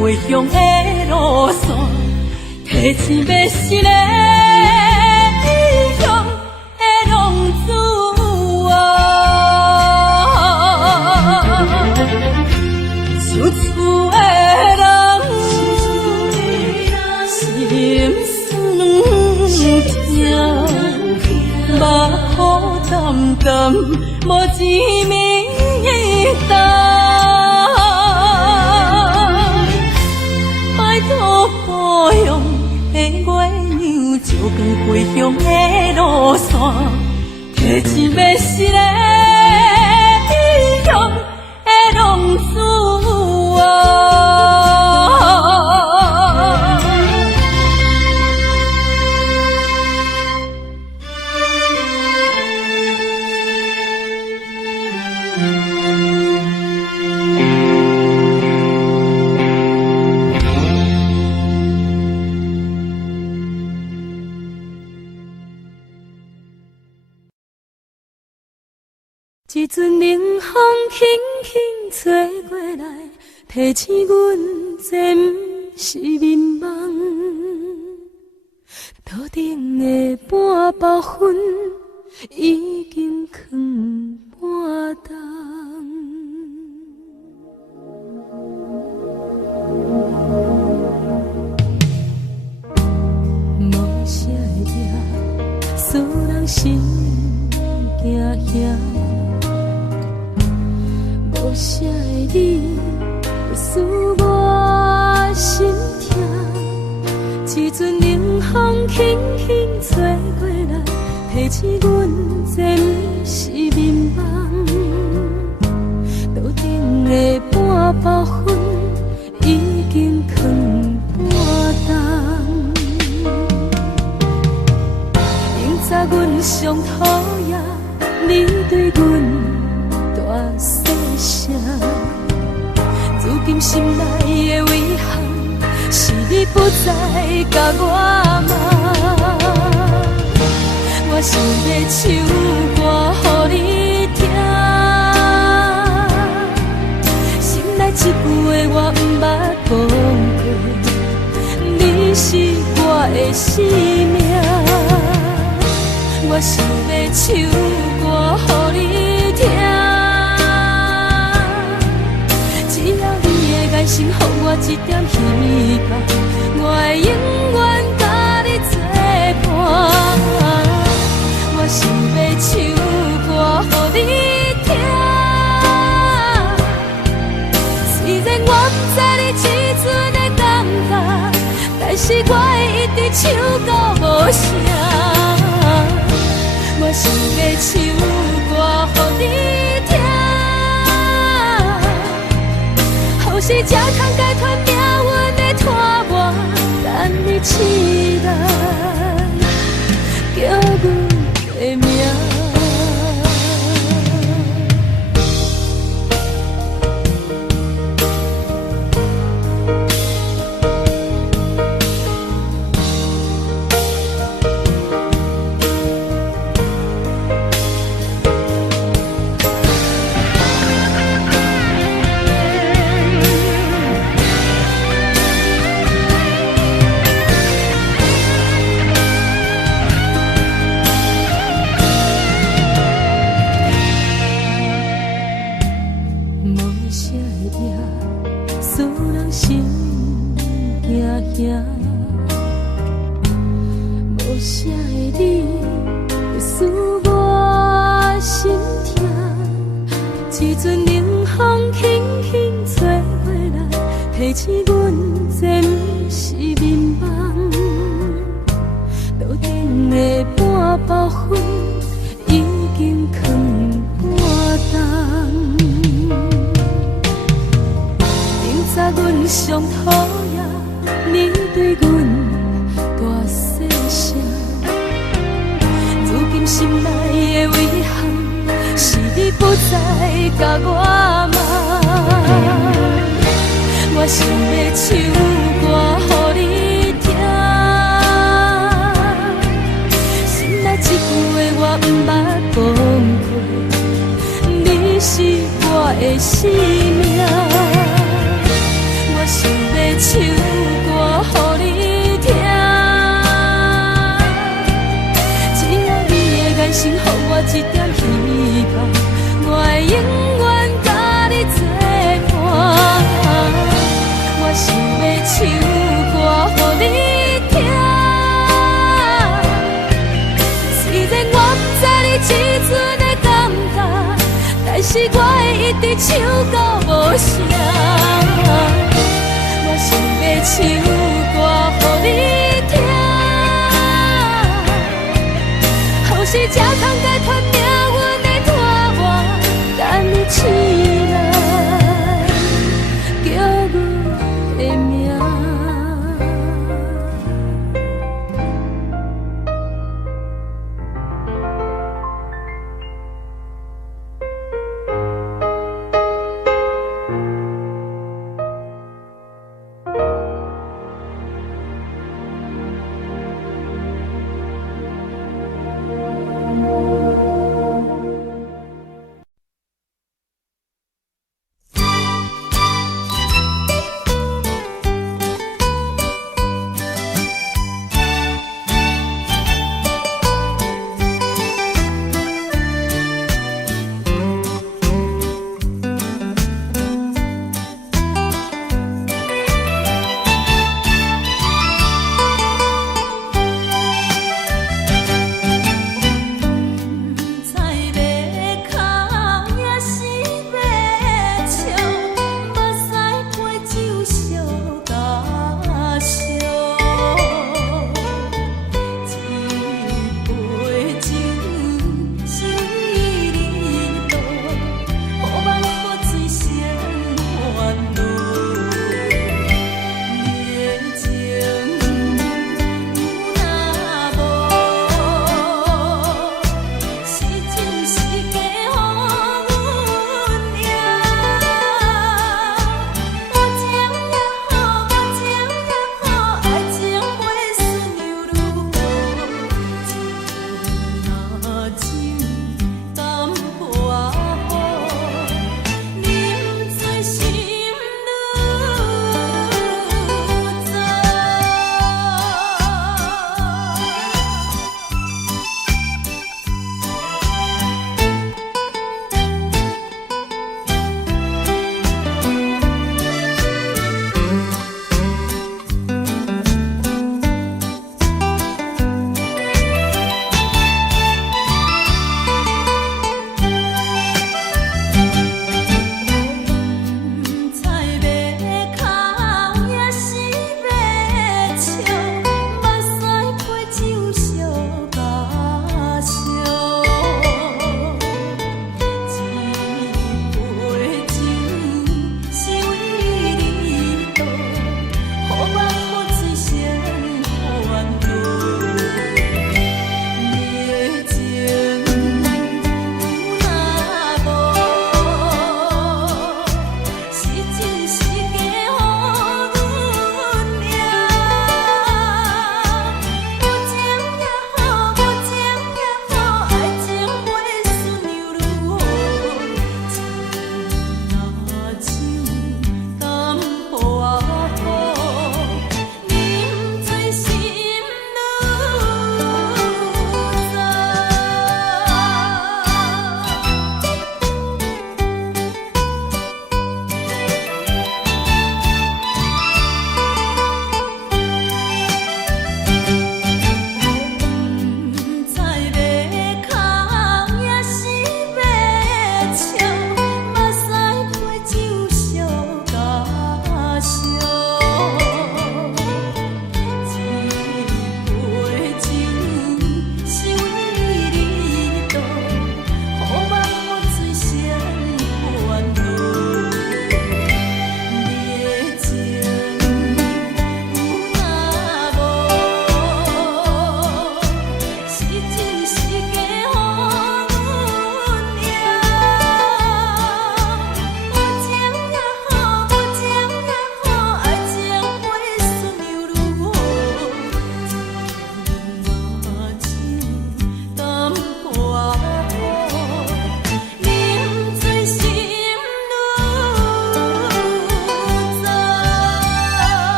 回乡的路线，提醒要是个异乡的浪子啊，想厝的人心酸痛，目眶澹澹，无一暝当。钱要是个用的浪子一阵冷风轻轻吹过来，提醒阮这不是眠梦。头顶的半包云已经藏半冬。无啥会抓，使人心惊惊。无啥的你，使我心痛。一阵冷风轻轻吹过来，提醒阮这不是眠梦。头顶的半包云已经藏半冬。明早阮上讨厌你对阮大细声，如今心内的遗憾，是你不再甲我骂。我想要唱歌予你听，心内一句话我不捌讲过，你是我的生命。我想要唱歌予你听，爱心予我一点希望，我会永远甲你作伴。我想要唱歌予你听，虽然我不知你这阵的感觉，但是我会一直唱到无声。我想要唱歌予你听，是才通解脱命运的拖磨，等你起来，叫阮的名。无啥的你，使我心痛。一阵冷风轻轻吹过来，提醒阮这不是眠梦。头顶的半包云已经藏半冬。明早阮上讨厌你对阮大细声，如今心内的遗憾，是你不再甲我骂。我想要唱歌予你听，心内一句话我不捌讲过，你是我的生命。我想要唱歌予你听，只要你的眼神予我一点希望，我会永远甲你作伴。我想要唱歌予你听，虽然我不知你这阵的感觉，但是我会一直唱到无声。我想要唱歌予你听，予是才通解脱命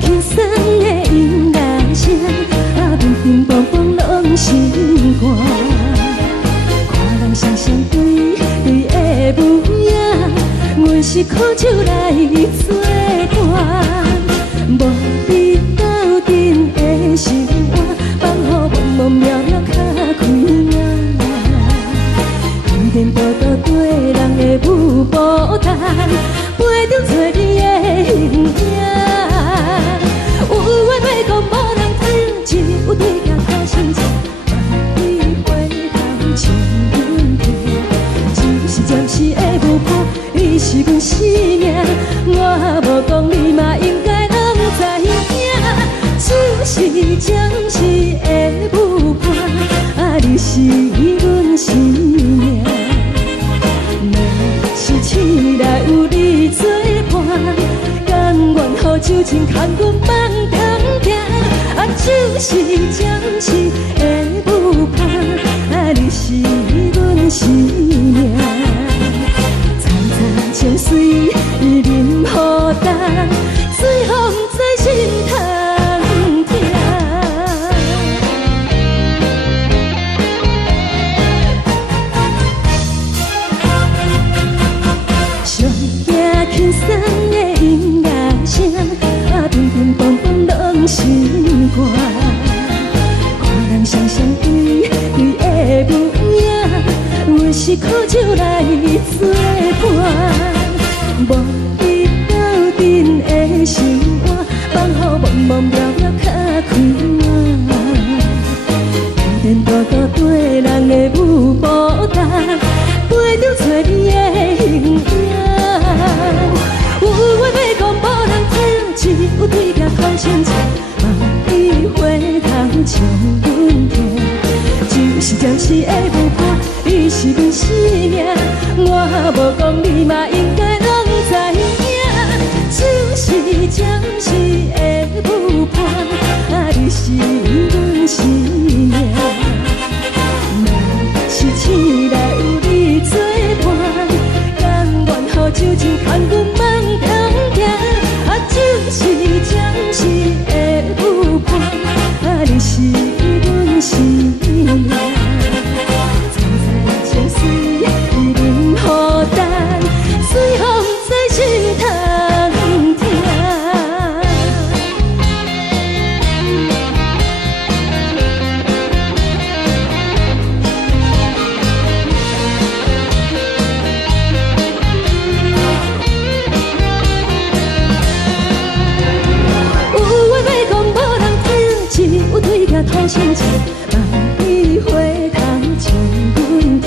轻松的音乐声，乒乒乓乓拢心肝。看人双双对对的舞影，阮是苦酒来作伴。无你斗阵的心肝，放予茫茫渺渺较开眼。颠颠倒倒对人的舞步弹，陪着做你的形影。有话要讲无人听，只有对镜头心情，万里回头唱阮听。就是暂时的舞伴，你是阮生命，我无讲你嘛应该拢知影。就是暂时的舞伴，你是阮生命。若是醒来有你作伴，甘愿予酒精牵阮放长行。就是暂时的舞伴，你是阮生命。苍苍情水任何等，随风在心头。轻松的音乐声，乒乒乓乓拢心肝。看人双双对对的舞影，阮是苦酒来作伴。无你斗阵的心肝，放予茫茫渺渺较开眼。颠颠倒倒对人的舞步弹，陪着做你的形影。有话要讲无人听，只有对镜头心情，望你回头唱阮听。就是暂时的舞伴，你是阮生命，我无讲你嘛应该拢知影。就是暂时的舞伴，你是阮生命。若是醒来有你作伴，甘愿予酒精牵阮放长行。就是暂时的舞伴，你是阮生命。苍苍情水任何等，随风在心头听。头心情，望你回头唱阮听。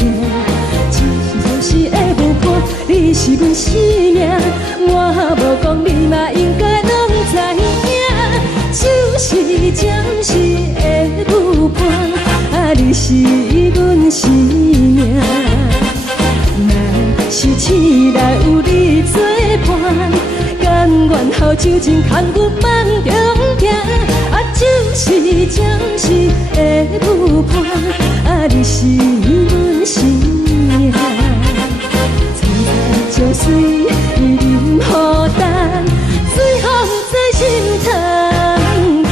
就是暂时的舞伴，你是阮生命，我无讲你嘛应该拢知影。就是暂时的舞伴，你是阮生命。若是醒来有你作伴，甘愿予酒精牵阮放长行。就是暂时的舞伴，你是阮生命。苍苍情水任何等，随风在心头行。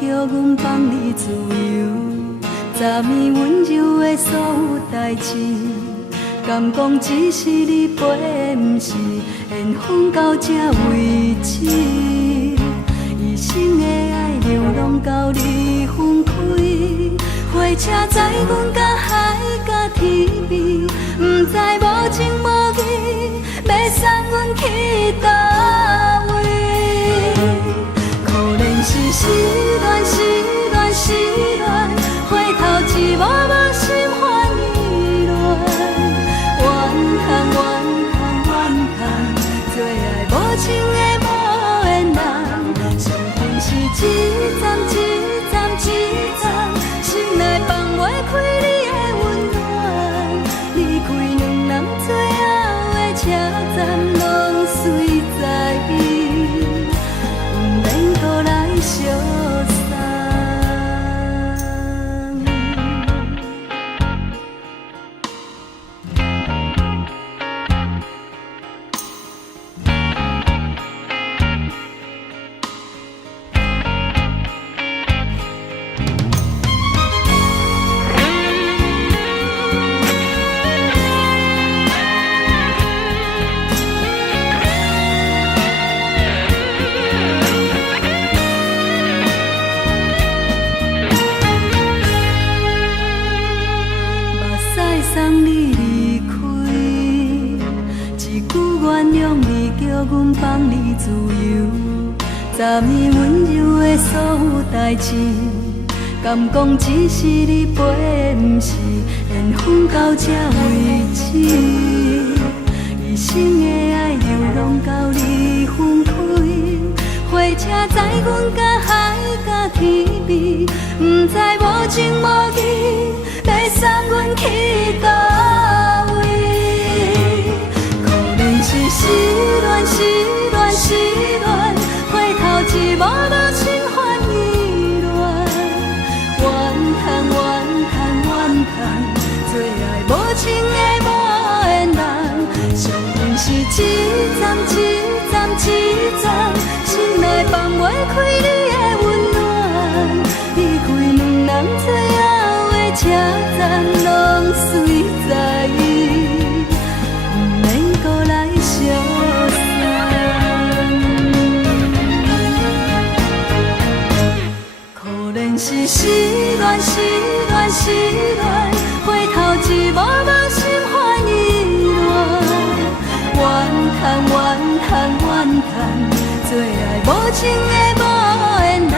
叫阮放你自由，昨暝温柔的所有代志，敢讲只是你陪，不是缘分到这为止。一生的爱流浪到你分开，火车载阮甲海甲天边，不知无情无义。去倒位？可能是失恋，失恋，失恋，回头一幕幕心烦意乱，怨叹，怨叹，怨叹，最爱无情的无缘人，上恨是一站一站一站，心内放袂开你的温暖，离开两人最后的车站，拢随在，不免搁来相送。送你离开，一句原谅你，叫阮放你自由。10年温柔的所有代志，敢讲只是你陪，不是缘分到这为止。一生的爱又拢到你分开，火车载阮甲海甲天边，不知无情无义，要送阮去倒位？可能是失恋，失恋，失恋，回头一幕幕心烦意乱，怨叹，怨叹，怨叹，最爱无情的无缘人，上恨是一站一站一站，心内放袂开你的温暖，离开两人最后的车站，拢随在，不免搁来相送。可能是失恋，失恋，失恋，回头一幕幕心烦意乱，怨叹，怨叹，怨叹，最爱无情的无缘人，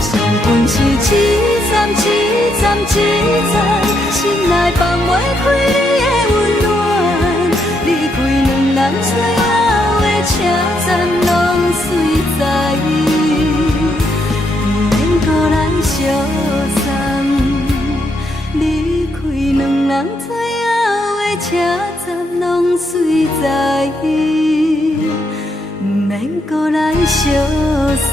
上恨是一站一站一站，心内放袂开你的温暖，离开两人最后的车站，拢随在，不免搁来相送。离开两人最后的车站，拢随在，不免搁来相送。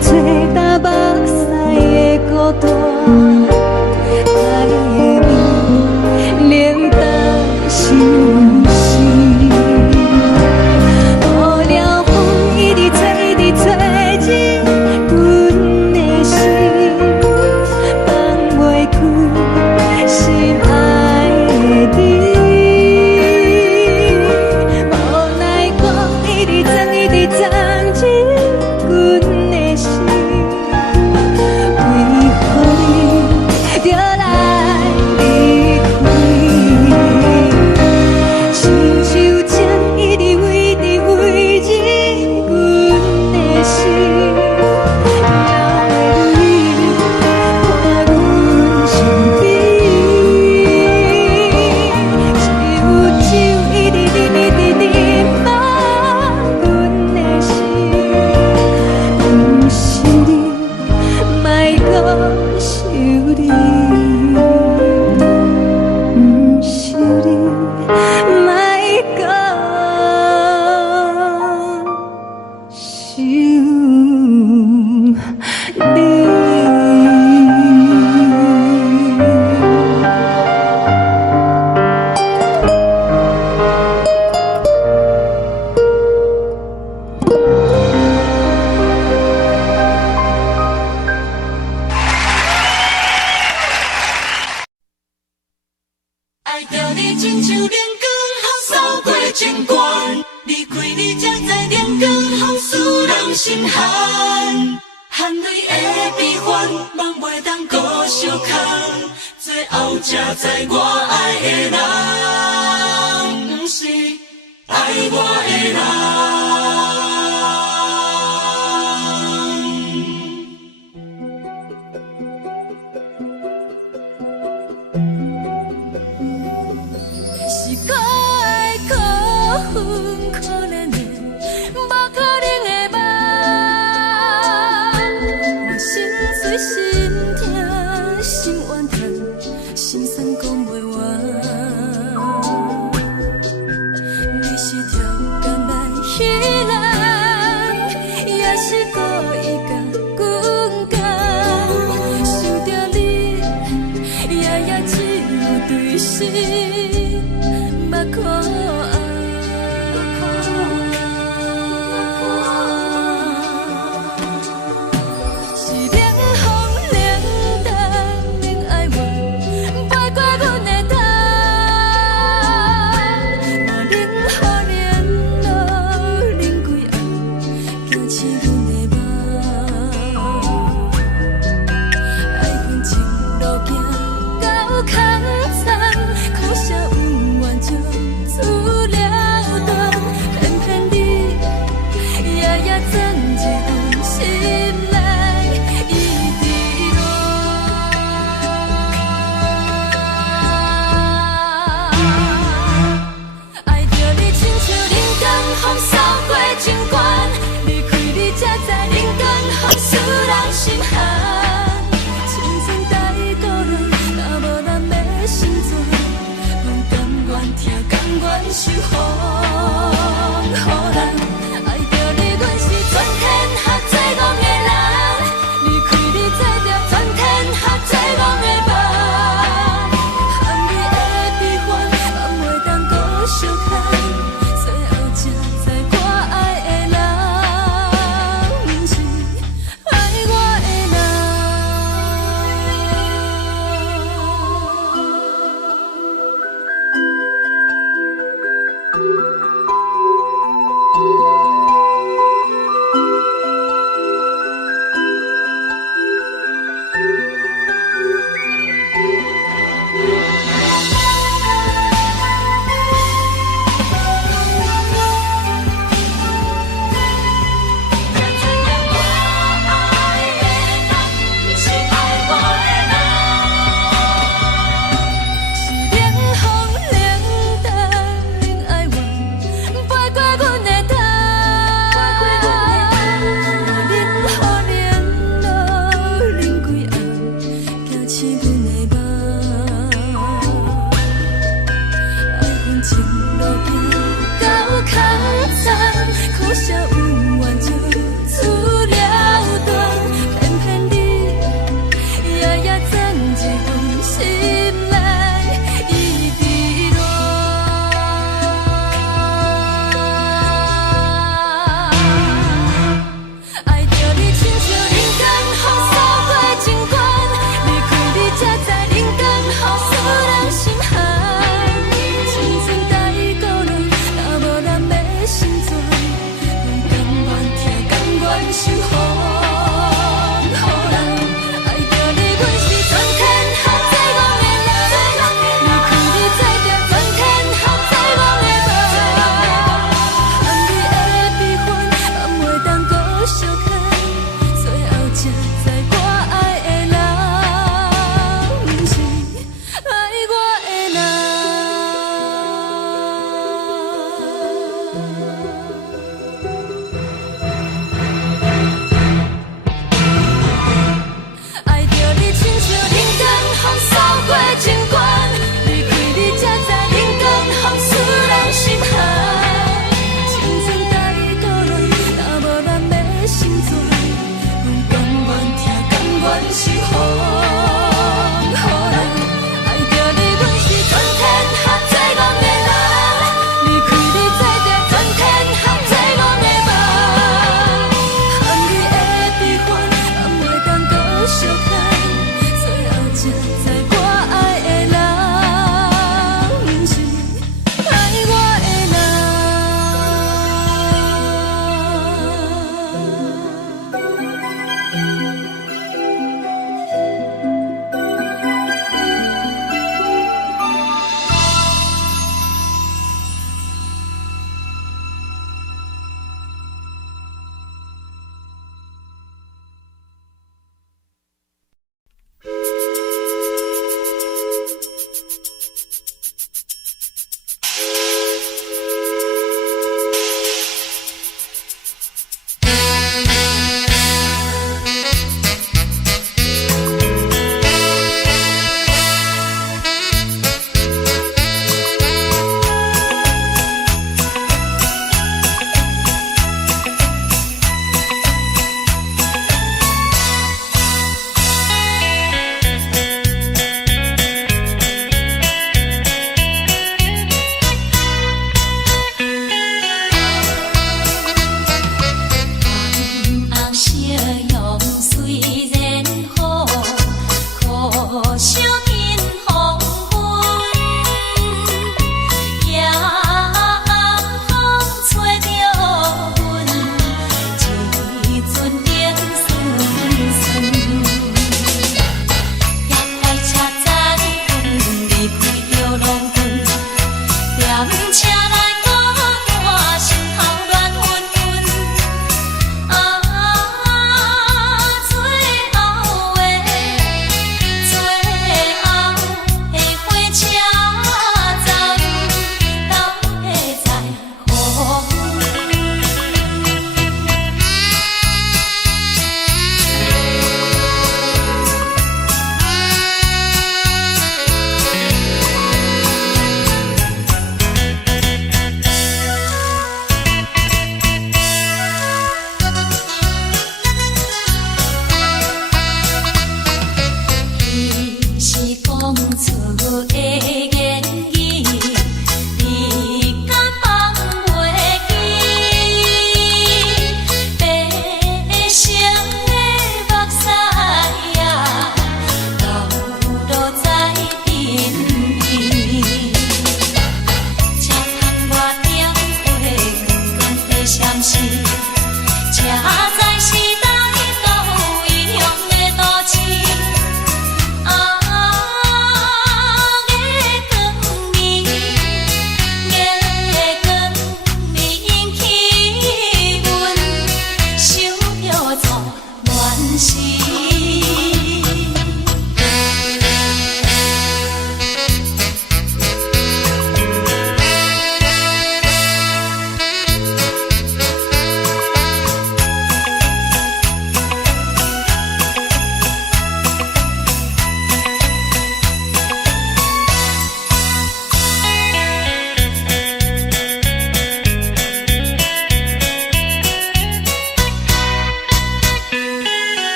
找搭目屎的孤单，爱的你冷淡心事，雨了风一直吹，一直吹入阮的心，放袂开心爱的你。无奈我一直装，一直装进阮的心，为何你就来离开？亲像针一直围着围着阮的心，了袂你看阮身边，只有酒一直啉一直啉满阮的心，不是你，莫搁想你，不是你，莫搁想你。爱着你亲像连光风扫过情关，离开你才知连光风使人心寒。含泪的悲欢，望袂当搁相牵，最后才知我爱的人，不是爱我的人。是可爱可恨可怜的，无可能的梦。我心碎心痛心怨叹，心酸讲袂完。你是条甘来彼人，也是故意甲阮讲，想着你，夜只有对心。目看爱，是冷风冷淡免爱我，飞过阮的头，我冷雨连落淋几暗，惊醒阮的梦，爱恨情路行到空残，苦涩有缘就出了断，偏偏你夜夜钻入阮心内，一直乱。爱着你亲像冷光风扫过情关，离开你才守护人，爱着你，阮是全天下最戆的人，离开你才着全天下最戆的梦。含泪的悲欢，敢袂当搁相牵，最后才知我爱的人，毋是爱我的人。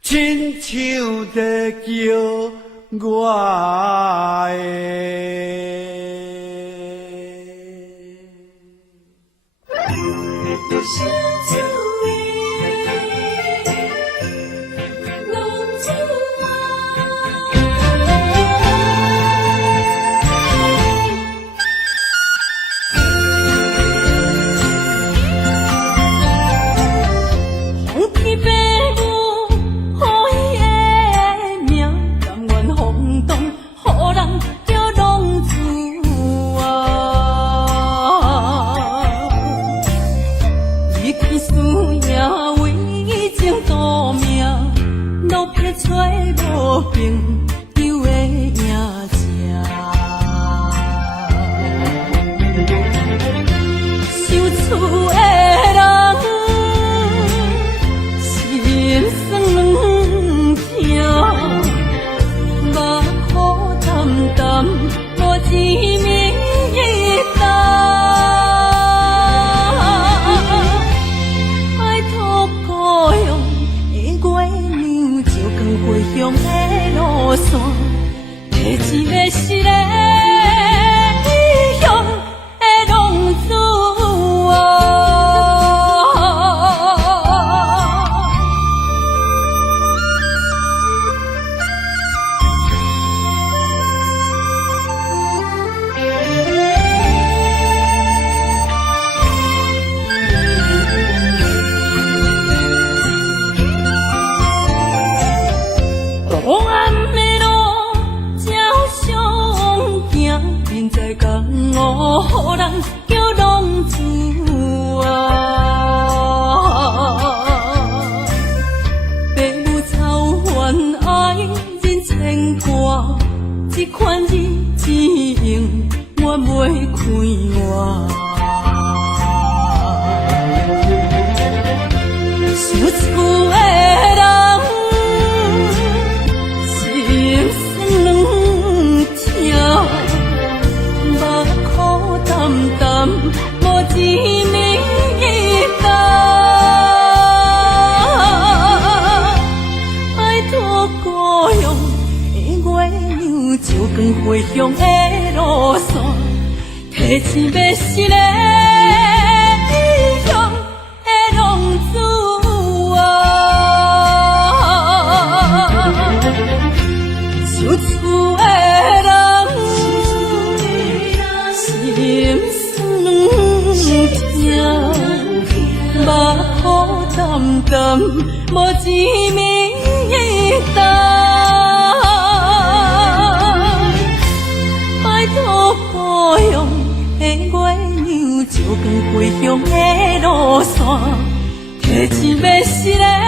亲像在叫我要是要死的